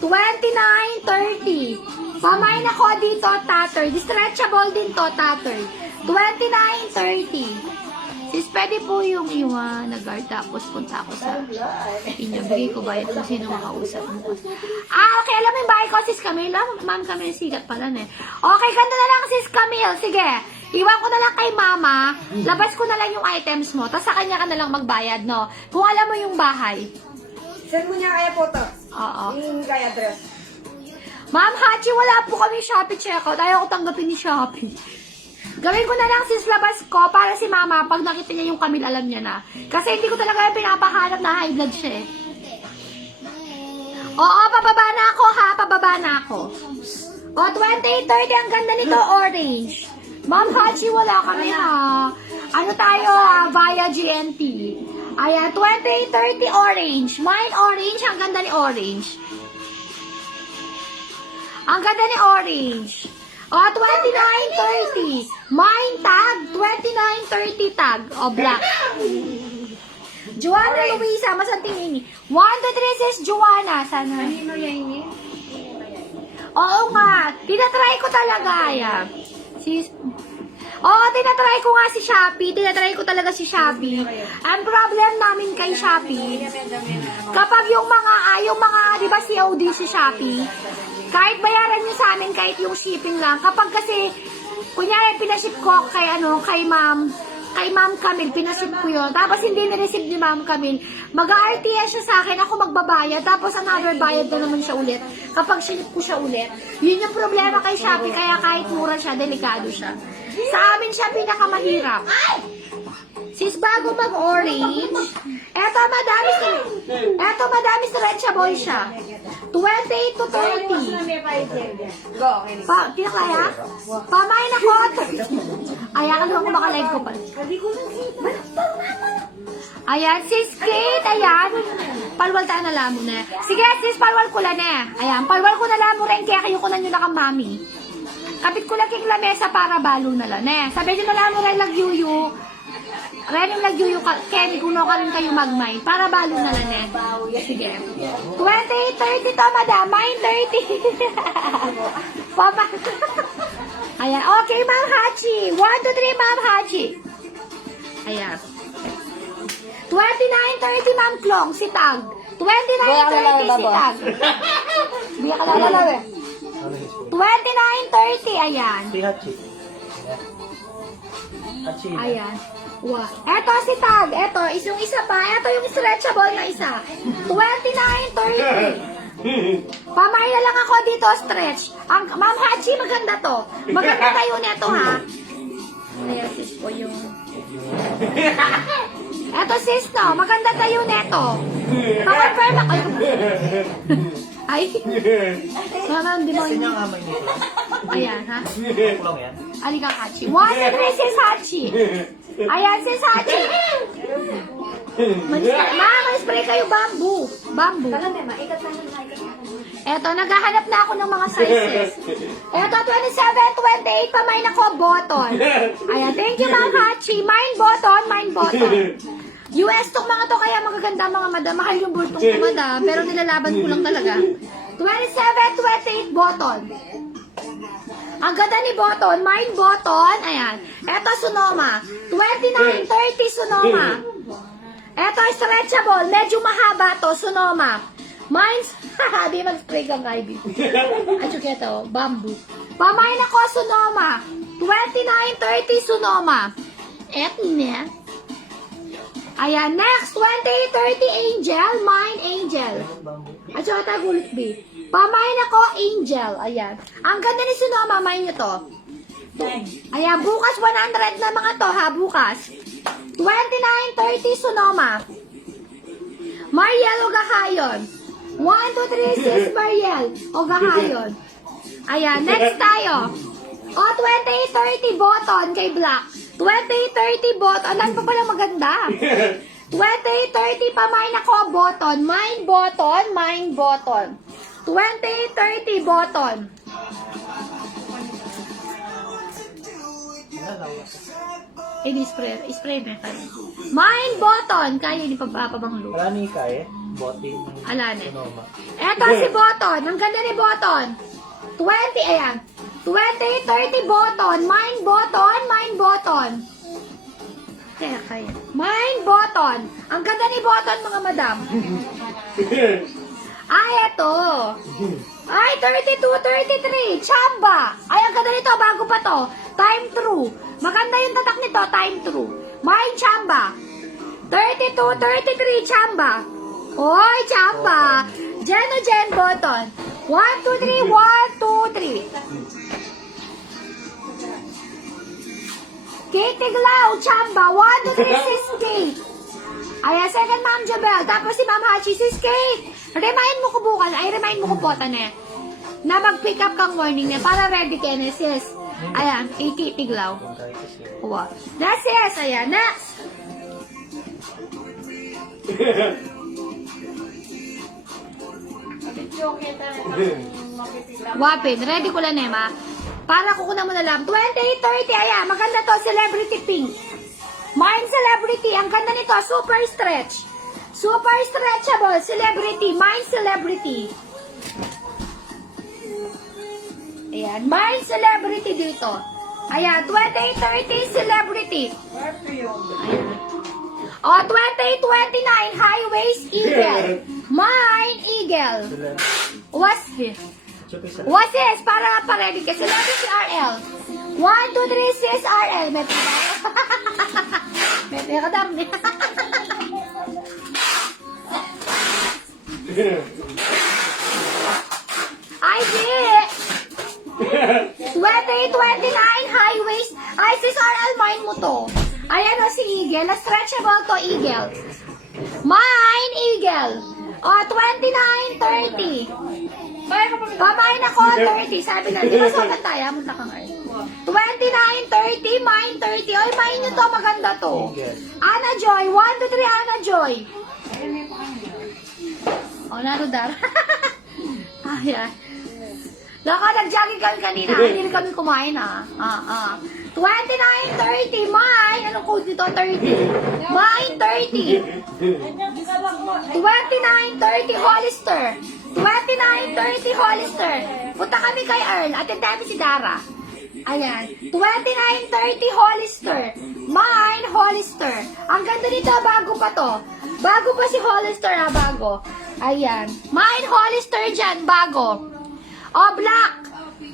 29, 30. Pamain ako dito, tattered. Stretchable din to, tattered. 29, 30. Sis, pwede po yung nag-guard tapos punta ako sa inyo. Bigay ko bayad kung sino makausap mo. Okay, alam mo yung bahay ko, sis Camille. Ma'am Camille, sigat pala na eh. Okay, ganda na lang, sis Camille. Sige. Iwan ko na lang kay mama, labas ko na lang yung items mo, tapos sa kanya ka na lang magbayad, no? Kung alam mo yung bahay. Send mo niya kaya photo. Oo. Yung kaya address. Ma'am Hachi, wala po kami Shopee checkout. Ayaw ko tanggapin ni Shopee. Gawin ko na lang sis labas ko para si mama, pag nakita niya yung Camille, alam niya na. Kasi hindi ko talaga pinapahanap na high blood siya eh. Oo, pababa na ako ha, pababa na ako. O, 2830, ang ganda nito, orange. Ma'am Hachi, wala kami ha. Ano tayo ha, via GNT. Ayan, 2830 orange. Mine orange, ang ganda ni orange. Ang ganda ni orange. O, 2930. Mine tag, 2930 tag. O, black. Joanna Luisa, masantingin. 1, 2, 3, sis Joanna. Sana. Kanino yan yun? Oo nga, tinatry ko talaga, yan. Oo, tinatry ko nga si Shopee. Tinatry ko talaga si Shopee. Ang problem namin kay Shopee, kapag yung mga, di ba COD si Shopee, kahit bayaran nyo sa amin, kahit yung shipping lang, kapag kasi, kunyari, pinaship ko kay Ma'am Camille, pinaship ko yun. Tapos hindi na-receive ni Ma'am Camille. Mag-RTS siya sa akin, ako magbabayad. Tapos another bayad na naman siya ulit. Kapag sinip ko siya ulit. Yun yung problema kay Shopee, kaya kahit mura siya, delikado siya. Sa amin siya pinakamahirap. Sis, bago mag-orange, eto madami stretchable siya. 28 to 30. Go, okay. Kinakaya? Pamain ako. Ayan, ano kung makalive ko pa. Ayan, sis Kate, ayan. Palwal tayo na lamo na. Sige, sis, palwal ko lang eh. Ayan, palwal ko na lamo rin, kaya kayo ko na nyo na kang mami. Kapit ko lang king lamesa para balo na lang eh. Sabi nyo na lamo rin lagyuyu. Ren yung lagyuyu ka, Kenny, kuno ka rin kayo magmay. Para balo na lang eh. Sige. 28, 30 to, madam. Mine 30. Papa. Ayan. Okay, Ma'am Hachi. 1, 2, 3, Ma'am Hachi. Ayan. 29, 30, Ma'am Klong. Si Tag. 29, 30, si Tag. Hindi ka lalalaw eh. 29, 30, ayan. Si Hachi. Hachi. Ayan. Wow. Eto si Tag. Eto, yung isa pa. Eto yung stretchable na isa. 29, 30. Pamay na lang ako dito, stretch. Ma'am Hachi, maganda to. Maganda tayo neto, ha? Ayan, sis po yung... Eto, sis, no. Maganda tayo neto. Pa-confirm ako. Ay. Parang di mo... Kasi niya nga may nito. Ayan, ha? Kulong yan. Alika, Hachi. 1, 2, 3, sis Hachi. Ayan, sis Hachi. Mag-spray kayo bamboo. Bamboo. Eto, naghahanap na ako ng mga sizes. Eto, 27, 28, pamain ako, button. Ayan, thank you, Ma'am Hachi. Mine button, mine button. US tong mga to, kaya magaganda mga madam. Mahal yung bultong ko, madam, pero nilalaban ko lang talaga. 27, 28, button. Ang ganda ni button, mine button. Ayan. Eto, Sonoma. 29, 30, Sonoma. Eto, stretchable. Medyo mahaba to, Sonoma. Mine's, di mag-spray kang Ivy. At yung ito, bamboo. Pamain ako, Sonoma. 29, 30, Sonoma. Eto niya. Ayan, next, 28, 30, Angel. Mine, Angel. At yung ito, gulit B. Pamain ako, Angel. Ayan. Ang ganda ni Sonoma, main nyo to. Ayan, bukas 100 na mga to, ha, bukas. 29, 30, Sonoma. Mariel o Gahayon. 1, 2, 3, sis Mariel o Gahayon. Ayan, next tayo. O, 28, 30, button kay Black. 28, 30, button. Alam pa pala maganda. 28, 30, pamain ako, button. Mine, button, mine, button. 28, 30, button. Ini spray metal. Mine, button. Kaya hindi pa babanglo. Wala ni Ika eh. Boting. Alane. Sonoma. Eto si Button. Ang ganda ni Button. 20, ayan. 28, 30, Button. Mine, Button. Mine, Button. Kaya. Mine, Button. Ang ganda ni Button, mga madam. Ay, eto. Ay, 32, 33. Chamba. Ay, ang ganda nito. Bago pa to. Time true. Maganda yung tatak nito. Time true. Mine, Chamba. 32, 33, Chamba. Oy, Chamba. Jen o Jen Button. 1, 2, 3. 1, 2, 3. Kate Tiglaw, Chamba. 1, 2, 3, sis Kate. Ayan, second Ma'am Jabel. Tapos si Ma'am Hachi, sis Kate. Remind mo ko bukas. Ay, remind mo ko po, tane. na mag-pick up kang morning niya para ready ka na, sis. Ayan, ikitiglaw. Bronchitis yun. Wow. Next, sis. Ayan, next. Wapin, ready ko lang, Nema. Para kukunan mo na lang. 2830, ayan, maganda to, celebrity pink. Mine celebrity, ang ganda nito, super stretch. Super stretchable, celebrity, mine celebrity. Ayan, mine celebrity dito. Ayan, 2830 celebrity. Ayan. O, 2829 high waist eagle. Mine eagle. What's this? Chupi sa What's this? Para pa-ready ka. Celebrity RL. 1, 2, 3, 6 RL. Mete ka. Mete ka dami. Ay, di. 2829 high waist. Ay, sis RL, mine mo to. Ayan o si Eagle. Na-stretchable to, Eagle. Mine, Eagle. O, 2930. Pamain ako, 30. Sabi na, di ba sobrang tayo? Munta ka ngayon. 2930, mine 30. Oy, mine nyo to, maganda to. Ana Joy, 1, 2, 3, Ana Joy. O, narudar. Ayan. Nag-jogging kami kanina. Hindi rin kami kumain, ah. 2930, mine. Anong code nito? 30. Mine 30. 2930, Hollister. 2930, Hollister. Punta kami kay Earl. Atin tayo si Dara. Ayan. 2930, Hollister. Mine, Hollister. Ang ganda nito, bago pa to. Bago pa si Hollister, ha, bago. Ayan. Mine, Hollister dyan, bago. O, black.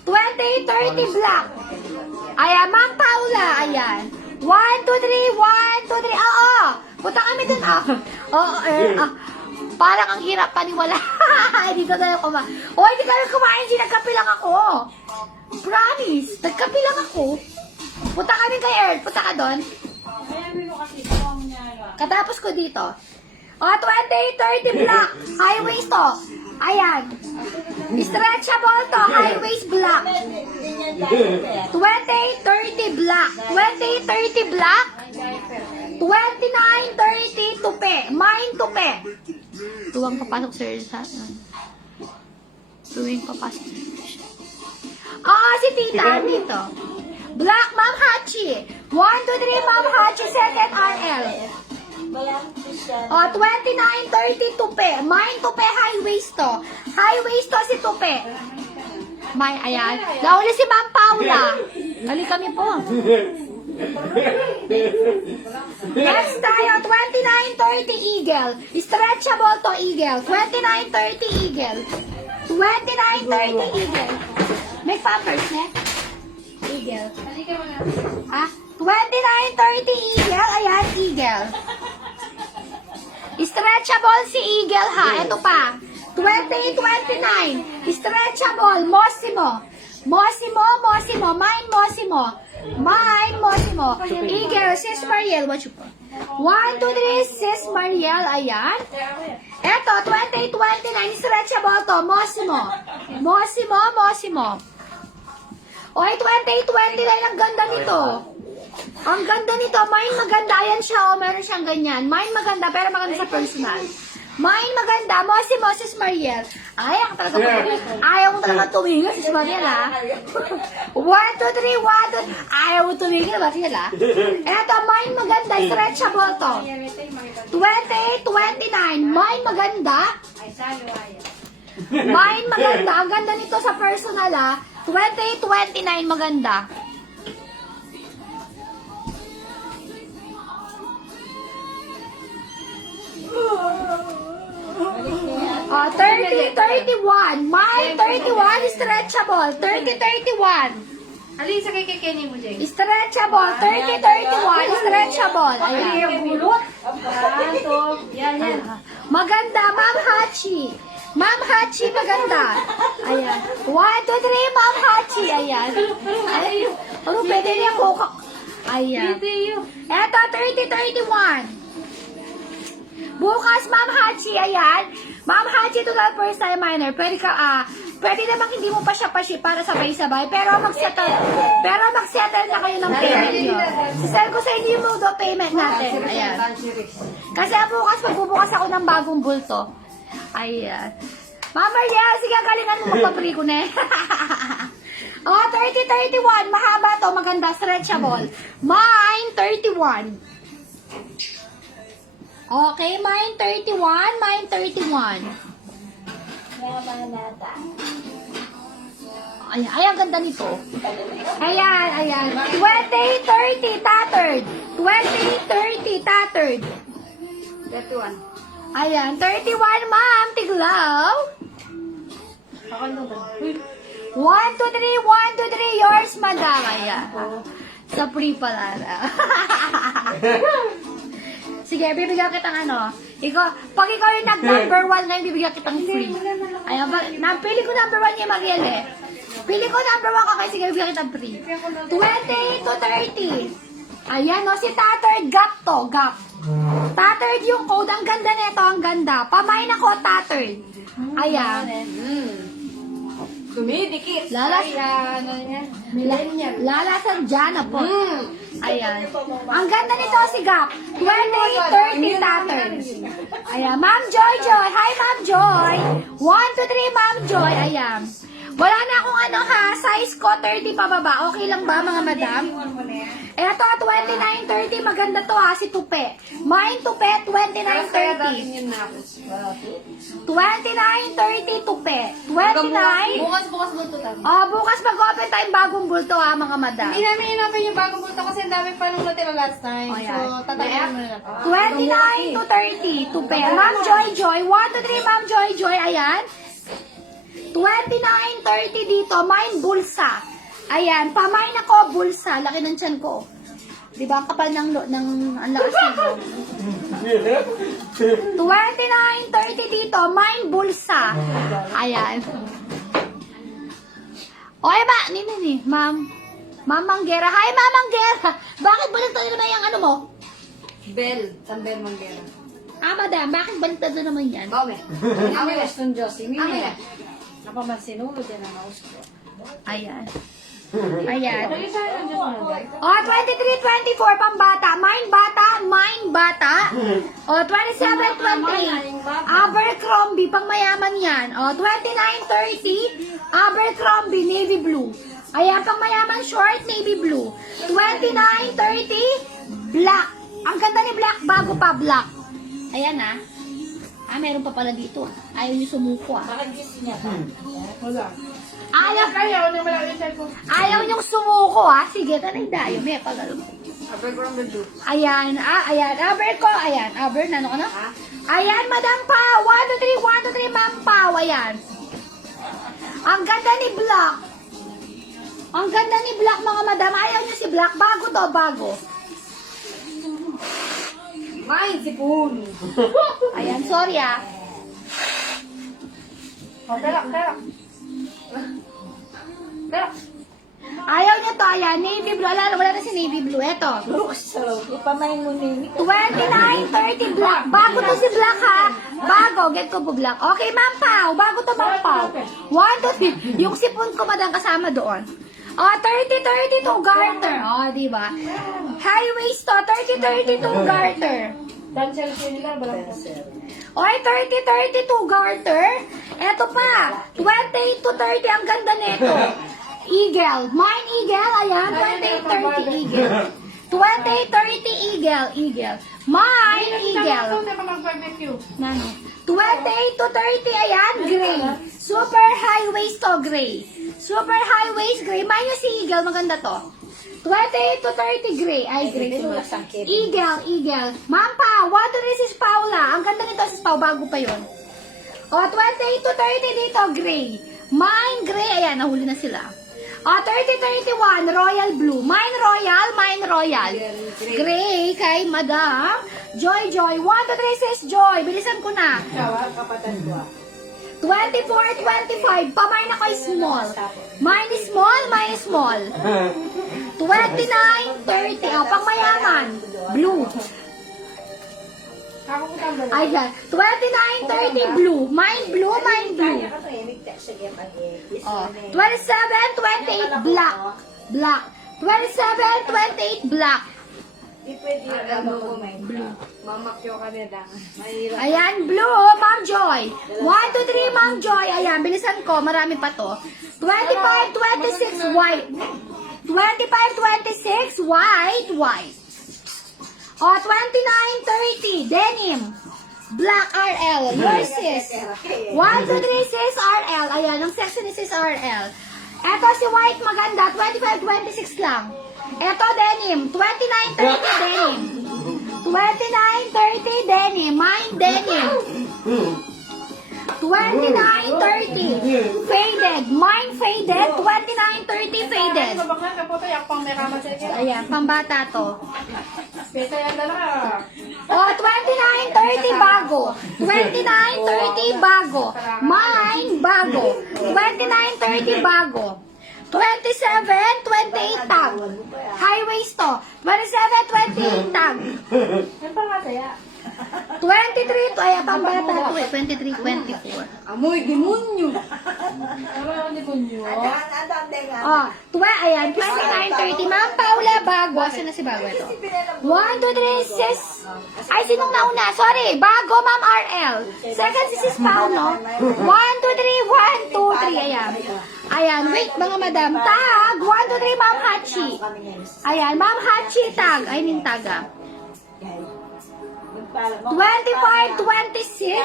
2830, black. Ayan, Ma'am Paula. Ayan. 1, 2, 3, 1, 2, 3. Oo. Punta kami dun, ah. Oo, parang ang hirap paniwala. Hindi ka tayo kumain. O, hindi ka na kumain. Nagkape lang ako. Promise. Nagkape lang ako. Punta kami kay Earth. Punta ka doon. Katapos ko dito. O, 2830 black. High waist to. Ayan. Stretchable to. High waist black. 2830 black. 2830 black. 2930 tupe. Mine tupe. Tuwang papasok sir sa tuwing papasok. Si tita dito. Black Ma'am Hachi. 1, 2, 3 Ma'am Hachi second RL. O, 2930 tupe. Mine tupe high waist to. High waist to si tupe. May, ayan. Nauli si Ma'am Paula. Hali kami po. Next tayo, 2930 Eagle. Stretchable to Eagle. 2930 Eagle. 2930 Eagle. May pampers, ne? Eagle. Ha? 2930 Eagle. Ayan, Eagle. Stretchable si Eagle, ha? Ito pa. 2829. Stretchable. Mossimo. Mossimo, Mossimo. Mine, Mossimo. Mine, Mossimo. Eagle, Sis Mariel. What you put? 1, 2, 3, Sis Mariel. Ayan. Eto, 2829. Stretchable to. Mossimo. Mossimo, Mossimo. Oy, 2829. Ang ganda nito. Ang ganda nito. Mine maganda. Ayan siya. O, meron siyang ganyan. Mine maganda, pero maganda sa personal. Mine maganda. Mossimo, Sis Mariel. Ay, ayaw mo talaga tumingin, Sis Mariel, ha? 1, 2, 3, 1, 2. Ayaw mo tumingin, Mariel, ha? Eto, mine maganda. Stretchable to. 2829. Mine maganda. Mine maganda. Ang ganda nito sa personal, ha? 2829 maganda. 30-31. Mine 31 stretchable. 30-31. Alin sa kay Kenny mo, Jay? Stretchable. 30-31. Stretchable. Ayan. yung gulot? Yan. Maganda, Ma'am Hachi. Ma'am Hachi, maganda. Ayan. 1, 2, 3, Ma'am Hachi. Ayan. Ay, ano, pwede niya coca. Ayan. Eto, 30-31. Bukas, Ma'am Hachi, ayan. Ma'am Hachi, total first time minor. Pwede ka, Pwede namang hindi mo pa siya pa-ship para sabay-sabay, pero mag-settle na kayo ng payment nyo. Sisell ko sa inyo yung mode of payment natin. Ayan. Kasi bukas, magbubukas ako ng bagong bulto. Ayan. Mama Riel, sige, galingan mo magpa-free ko na eh. Oh, 30-31. Mahaba to, maganda, stretchable. Mine, 31. Okay, mine 31, mine 31. Ayan, ay, ang ganda nito. Ayan, ayan. 20-30, tattered. 20-30, tattered. 31. Ayan, 31, ma'am, tiglaw. 1, 2, 3, 1, 2, 3, yours, madam. Ayan. Sa free pala na. Sige, bibigyan kitang ano. Pag ikaw yung nag-number 1 ngayon, bibigyan kitang free. Ayan, pili ko number 1 niya, Mariel eh. Pili ko number 1 ka kayo, sige, bibigyan kitang free. 20-30. Ayan, no, si Tattered, gap to, gap. Tattered yung code, ang ganda nito, ang ganda. Pamain ako, Tattered. Ayan. Dumidikit. Lalasan dyan na po. Ayan. Ang ganda nito si Gap. 20-30 tattered. Ayan. Ma'am Joy Joy. Hi, Ma'am Joy. 1, 2, 3, Ma'am Joy. Ayan. Wala na akong ano ha. Size ko 30 pababa. Okay lang ba mga madam? Eto, 29-30. Maganda to ha. Si Tupe. Mine Tupe, 29-30. 29-30 Tupe. 29. Bukas mo ito tayo. Oh, bukas mag-open tayong bagong bulto ha, mga madam. Hindi namin in-open yung bagong bulto kasi ang dami pa nung natira last time. Oh, yan. So, tatagayin mo na. 29 to 30 to pair. Ma'am Joy Joy. 1 to 3, Ma'am Joy Joy. Ayan. 29-30 dito. Mine bulsa. Ayan. Pamain ako bulsa. Laki ng tiyan ko. Diba? Ang kapal ng ang lakas nito. 29-30 dito. Mine bulsa. Ayan. Okay ba? Nini, ma'am. Ma'am Manggera. Hi, Ma'am Manggera. Bakit baliktad na naman yung ano mo? Bell. San Bell Manguera. Madam, bakit baliktad na naman yan? Bome. Kami Weston Josie. Mimi. Amen. Napamansinulod yan ang mouse ko. Ayan. Ayan. Oh, 23-24, pambata. Mine bata. O, 27-28. Abercrombie, pang mayaman yan. O, 29-30. Abercrombie, navy blue. Ayan, pang mayaman short, navy blue. 29-30, black. Ang ganda ni black, bago pa black. Ayan ah. Meron pa pala dito. Ayaw niyo sumuko ah. Ayaw niyong sumuko ha. Sige, tanay dayo. May pagalo. Abercrombie blue. Ayan. Ayan. Ayan. Aber na, ano ka na? Ayan, Madam Pao. 1, 2, 3, Ma'am Pao. Ayan. Ang ganda ni Black. Ang ganda ni Black, mga madam. Ayaw niyo si Black. Bago to, bago. Mine, si Poon. Ayan, sorry ah. Pero. Ayaw niya to, ayan. Navy blue. Wala na si navy blue. Eto. Ipamain mo ni 29-30 black. Bago to si Black ha. Bago. Get ko po Black. Okay, Ma'am Pao. Bago to, Ma'am Pao. 1, 2, 3. Yung sipon ko madang kasama doon. Oh, 30-32 garter. Oh, di ba? High waist to. 30-32 garter. Dancer ko nila, Okay, 30-32 garter. Eto pa. 28-30. Ang ganda nito. Eagle. Mine eagle. Ayan. 28-30 eagle. 28-30 eagle. Mine eagle. Nano? 28-30. Ayan. Gray. Super high waist to. Gray. Super high waist gray. Mine yung si eagle. Maganda to. 28-30 gray. Ay, gray. Eagle. Ma'am Pao. 1 to 3 si Paula. Ang ganda nito si Pao. Bago pa yun. O, 28-30 dito. Gray. Mine gray. Ayan. Nahuli na sila. O, 30-31. Royal blue. Mine royal. Gray kay Madam Joy. 1 to 3 sis Joy. Bilisan ko na. Kapatan ko 24-25. Pamain ako small. Mine small. 29-30. O, pang mayaman. Blue. Ayan. 29.30 blue. Mine blue, mine blue. Oh. 27.28 black. Black. 27.28 black. Mamakyo ka nila. Ayan, blue, Ma'am Joy. 1, 2, 3, Ma'am Joy. Ayan, bilisan ko. Marami pa to. 25, 26, white. 25, 26, white, white. O, 29, 30, denim. Black RL. Yours sis. 1, 2, 3, sis RL. Ayan, ang sexy ni sis RL. Eto si white maganda. 25, 26 lang. Eto denim. 29, 30, denim. 29, 30, denim. Mine denim. 29, 30. Faded. Mine faded. 29, 30, faded. Ayan, pambata to. Oh, 29, 30 bago. 29, 30 bago. Mine bago. 29, 30 bago. 27, 28 tag. High waist to. 27, 28 tag. 23, to ay pambata to eh. 23, 24. Amoy, demonyo. Oh, ayan, 29, 30. Ma'am Paula Bago. Asan na si Bago ito? 1, 2, 3, sis. Ay, sinong nauna? Sorry, Bago, Ma'am RL. Second si sis Paulo. 1, 2, 3, 1, 2, 3. Ayan. Ayan, wait mga madam. Tag, 1, 2, 3, Ma'am Hachi. Ayan, Ma'am Hachi tag. Ay, ning taga. 25, 26.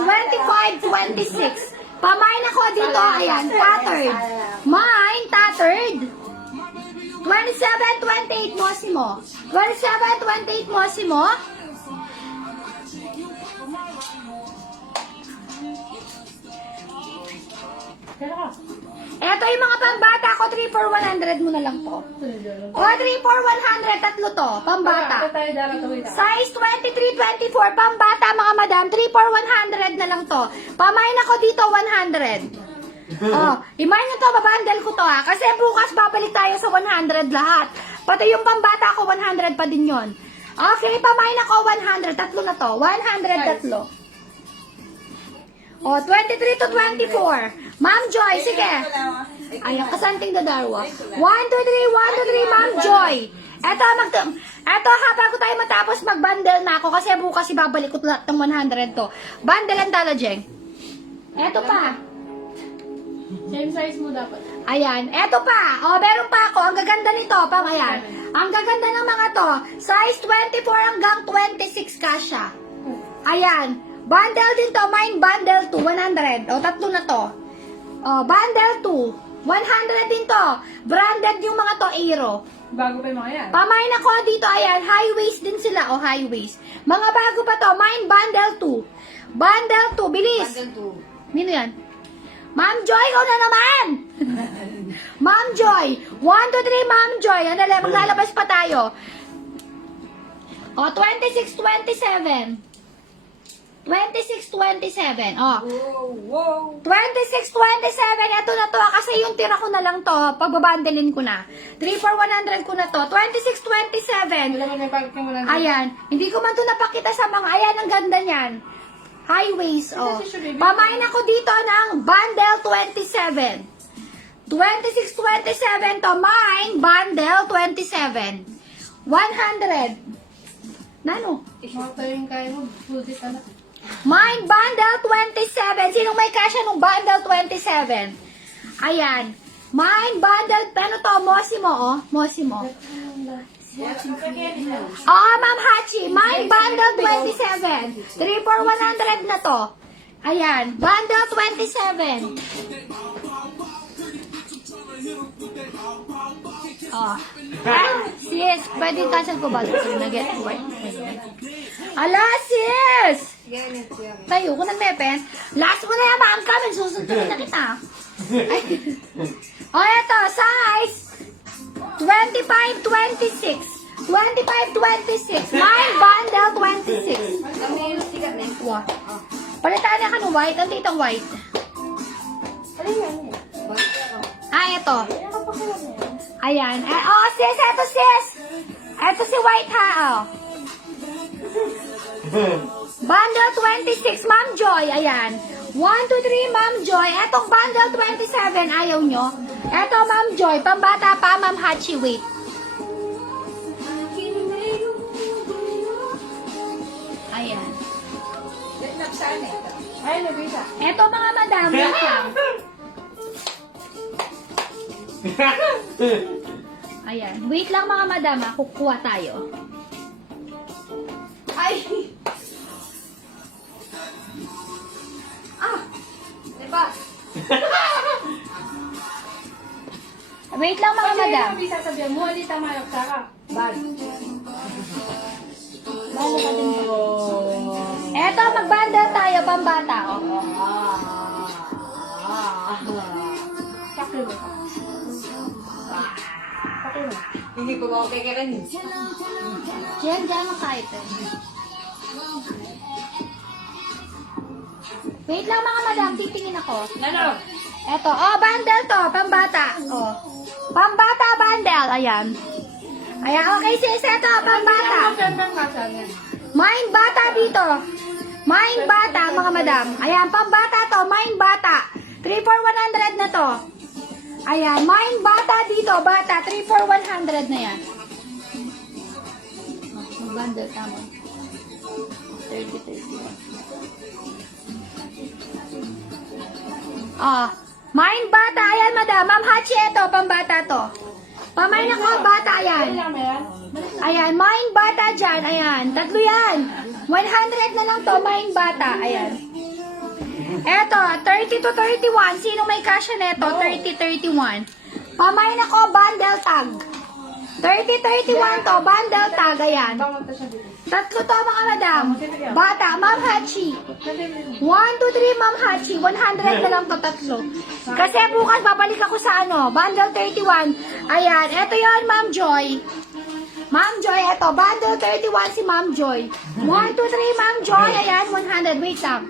25, 26. Pamain ako dito, ayan, tattered. Mine, tattered. 27, 28, Mosimo. 27, 28, Mosimo. Eto yung mga pambata ko, 3 for 100 mo na lang to. O, 3 for 100, tatlo to, pambata. Size 23, 24, pambata mga madam, 3 for 100 na lang to. Pamain ako dito, 100. Oh, imayin nyo to, babandel ko to ha. Kasi bukas babalik tayo sa 100 lahat. Pati yung pambata ko, 100 pa din yon. Okay, pamain ako, 100. Tatlo na to. 100 tatlo. Oh, 23 to 24. Ma'am Joy, sige. Ayan, kasanting dadarwa. 1, 2, 3, 1, 2, 3, Ma'am Joy. Eto, habang ko tayo matapos mag-bundle na ako kasi bukas ibabalik ko lahat ng 100 to. Bundle ang talajeng. Eto pa. Same size mo dapat. Ayan, eto pa. O, meron pa ako. Ang gaganda nito, pang ayan. Ang gaganda ng mga to. Size 24 hanggang 26 kasha. Ayan. Bundle din to. Mine bundle 2, 100. O, tatlo na to. O, bundle 2, 100 din to. Branded yung mga to, Aero. Bago pa yung mga yan. Pamain ako dito, ayan. High waist din sila. O, high waist. Mga bago pa to. Mine bundle 2. Bundle 2. Bilis. Mino yan? Ma'am Joy, ikaw na naman! Ma'am Joy! 1, 2, 3, Ma'am Joy. Andali, maglalabas pa tayo. O, 26, 27. 26, 27. O. 26, 27. Ito na to. Kasi yung tira ko na lang to. Pagbabandelin ko na. 3 for 100 ko na to. 26, 27. Ayan. Hindi ko man to napakita sa mga. Ayan, ang ganda niyan. High waist, oh. Pamain ako dito ng bundle 27. 26, 27 to. Mine, bundle 27. 100. Nano? Ito yung kaya mo. Budit anak. Mine, bundle 27. Sinong may kasya nung bundle 27? Ayan. Mine, bundle, ano to? Mosimo, oh. Mosimo. Oo, Ma'am Hachi. Mine, bundle 27. 3 for 100 na to. Ayan. Bundle 27. Oh. Sis, pwede cancel ko ba? Nag-get work. Ala, sis! Tayo ko ng mepen. Last mo na yan, ma'am kami. Susuntunin na kita. Ay. O, eto. Size 25, 26. 25, 26. Mine, bundle 26. Wow. Palitan na ka ng white. Ang ditang white. Ah, eto. Ayan. Oh, sis. Eto, sis. Eto si white ha, oh. Bundle 26, Ma'am Joy. Ayan. 1, 2, 3, Ma'am Joy. Etong bundle 27, ayaw nyo. Eto, Ma'am Joy. Pambata pa, Ma'am Hachi. Wait. Ayan. Ay, nabisa. Eto, mga madam. Wait lang. Ayan. Wait lang, mga madam. Kukuha tayo. Ay! Ah! Diba? Wait lang, mga madam. Kasi yung sasabihan mo, alita mayok saka. Bag. Lalo ka din ba? Eto, mag-bundle tayo, pambata. Oh. Sakli mo. Sakli mo. Hindi ko ba okay ka rin? Diyan ang kahit eh. Wait lang, mga madam. Titingin ako. Ano? Eto, bundle to, pambata. Oh. Pambata bundle, ayan. Ayan, okay sis, eto, pambata. Mind bata dito. Mind bata, mga madam. Ayan, pambata to, mind bata. 3 for 100 na to. Ayan, mind bata dito, bata. 3 for 100 na yan. Mag-bundle tama. 30. Mind bata, ayan madam. Ma'am Hachi, ito, pambata to. Pamain ako, bata, ayan. Ayan, mind bata dyan, ayan. Tatlo yan. 100 na lang to, mind bata, ayan. Eto, 30 to 31. Sino may kasya neto? 30-31. Pamain ako, bundle tag. 30-31 to, bundle tag, ayan. Tatlo to, mga madam. Bata, Ma'am Hachi. 1, 2, 3, Ma'am Hachi. 100 na lang to, tatlo. Kasi bukas, babalik ako sa bundle 31. Ayan, eto yon Ma'am Joy. Ma'am Joy, eto, bundle 31 si Ma'am Joy. 1, 2, 3, Ma'am Joy. Ayan, 100. Wait lang.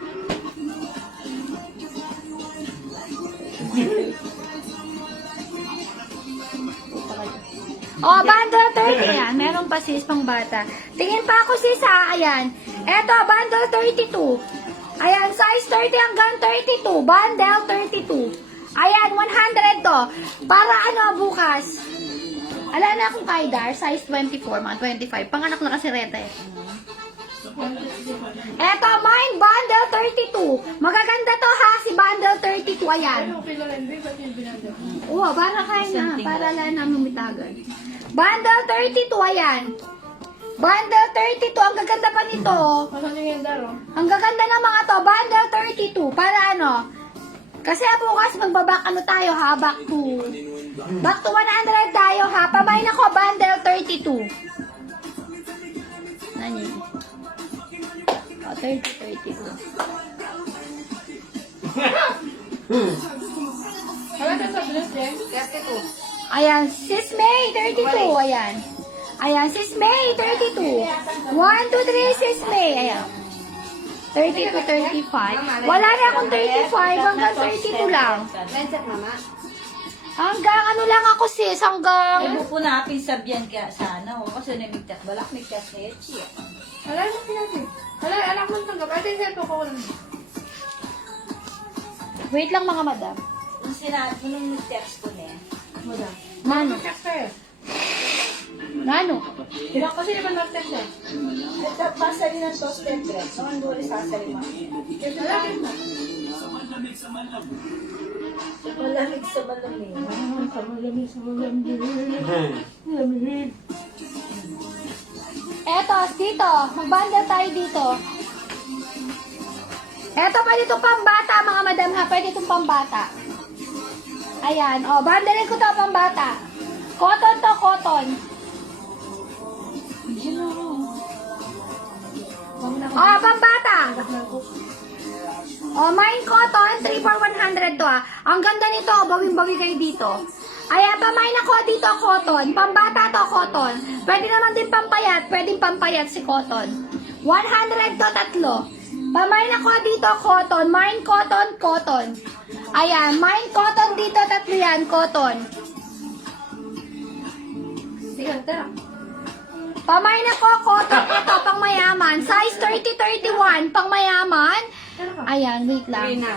Bundle 30 yan. Meron pa sis pang bata. Tingin pa ako sis ha. Ayan. Eto, bundle 32. Ayan, size 30 hanggang 32. Bundle 32. Ayan, 100 to. Para bukas. Ala na akong kaidar. Size 24, mga 25. Panganak na kasi rete. Eto, mine, bundle 32. Magaganda to ha, si bundle 32. Ayan. Para kain na. Para lang namin mitagan. Bundle 32, ayan. Bundle 32, ang gaganda pa nito. Ang gaganda ng mga to, bundle 32. Para kasi bukas magbabak tayo ha, back to 100 tayo ha. Pamain ako, bundle 32. Nani? 32. Ayan, Sis May, 32. Ayan. Ayan, Sis May, 32. 1, 2, 3, Sis May. Ayan. 30 to 35. Wala na akong 35. Hanggang 32 lang. Mindset, mama. Hanggang lang ako sis. Hanggang... Ay, po na pinsabihan ka sana. Kasi namigtas balak, migtas na yetsi. Wala na sinabi. Wala, anak mo tanggap. Ate, sir, ko lang. Wait lang mga madam. Nung sinabi mo nung text ko na Madam. Nano? Text sa'yo. Nano? Sila kasi naman mag-text eh. at pasali ng toasted bread. Naman doon isasali mo. Wala na. Malamig sa malamig. Eto, dito. Magbanda tayo dito. Eto, pwede itong pambata, mga madam ha. Pwede itong pambata. Ayan. Bandalin ko to pambata. Cotton to, cotton. Pambata. Mine cotton, 3 for 100 to ha. Ang ganda nito, bawing-bawi kayo dito. Ayan, pamain ako dito, cotton. Pambata to, cotton. Pwede naman din pampayat. Pwedeng pampayat si cotton. 100 to, tatlo. Pamain ako dito, cotton. Mine cotton, cotton. Ayan, mine cotton dito, tatlo yan, cotton. Sige, tara. Pamain ako, cotton. Ito, pang mayaman. Size 30-31, pang mayaman. Ayan, wait lang. Free na.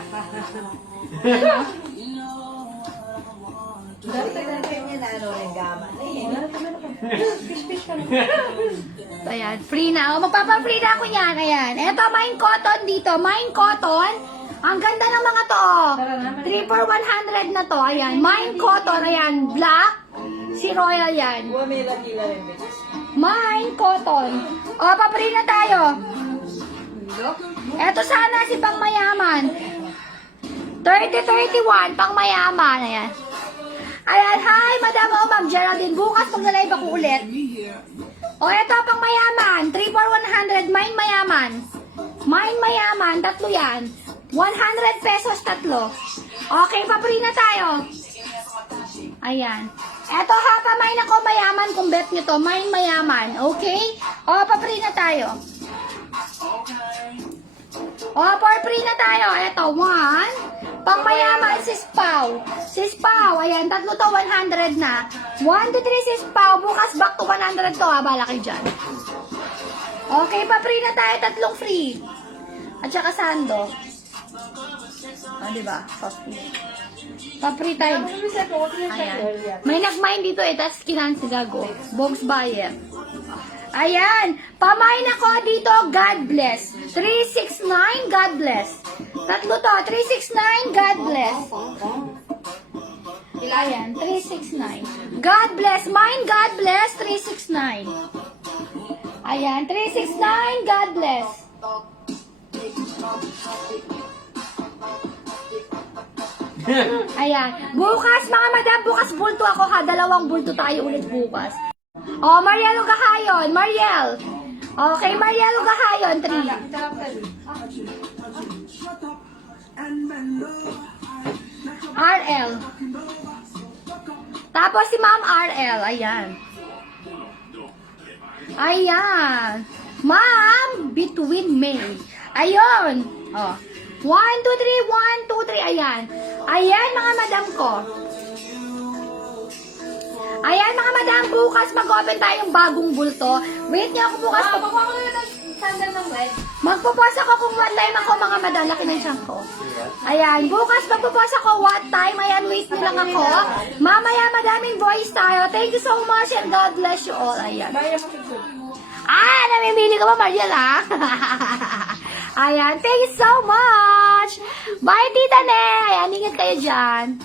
Ayan, free na. O, magpapa-free na ako niyan. Ayan. Eto, Mine Cotton dito. Mine Cotton. Ang ganda ng mga to. 3 for 100 na to. Ayan. Mine Cotton. Ayan. Black. Si Royal yan. Mine Cotton. O, pa-free na tayo. Eto sana si pang mayaman. 30-31, pang mayaman. Ayan. Ayan, hi, Madam o Ma'am Geraldine. Bukas mag-live ako ulit. O, eto, pang mayaman. 3 for 100, mine mayaman. Mine mayaman, tatlo yan. 100 pesos, tatlo. Okay, pa-free na tayo. Ayan. Eto ha, pamain ako mayaman kung bet nyo to. Mine mayaman, okay? O, pa-free na tayo. O, for free na tayo. Eto, 1. Pang mayaman, si Spau. Si Spau, ayan, tatlo to, 100 na. 1, 2, 3, si Spau. Bukas back to 100 to, ha, bala kayo dyan. Okay, pa-free na tayo, tatlong free. At saka sando. O, diba? Pa-free tayo. Ayan. May nag-mine dito eh, tas kinansi gago. Box buyer. Ayan. Pamain ako dito, God bless. 369, God bless. Tatlo to, 369, God bless. Ayan, 369. God bless. Mine, God bless, 369. Ayan, 369, God bless. Ayan. Bukas, mga madam, bukas bulto ako ha. Dalawang bulto tayo ulit bukas. Oh, Mariel Ugahayon. Mariel. Okay, Mariel Ugahayon. 3. RL. Tapos si Ma'am RL. Ayan. Ayan. Ma'am, between May. Ayun. Oh. 1, 2, 3, 1, 2, 3. Ayan. Ayan, mga madam ko. Ayan, mga madam, bukas mag-open tayong bagong bulto. Wait niyo ako bukas. Makuha ko na sandal ng red. Magpupost ako kung what time ako, mga madam. Laki ng siyang ko. Ayan, bukas magpupost ako what time. Ayan, wait niyo lang ako. Mamaya, madaming voice tayo. Thank you so much and God bless you all. Ayan. Namimili ka ba, Mariel, ha? Ayan, thank you so much. Bye, Tita Ne. Ayan, ingat kayo dyan.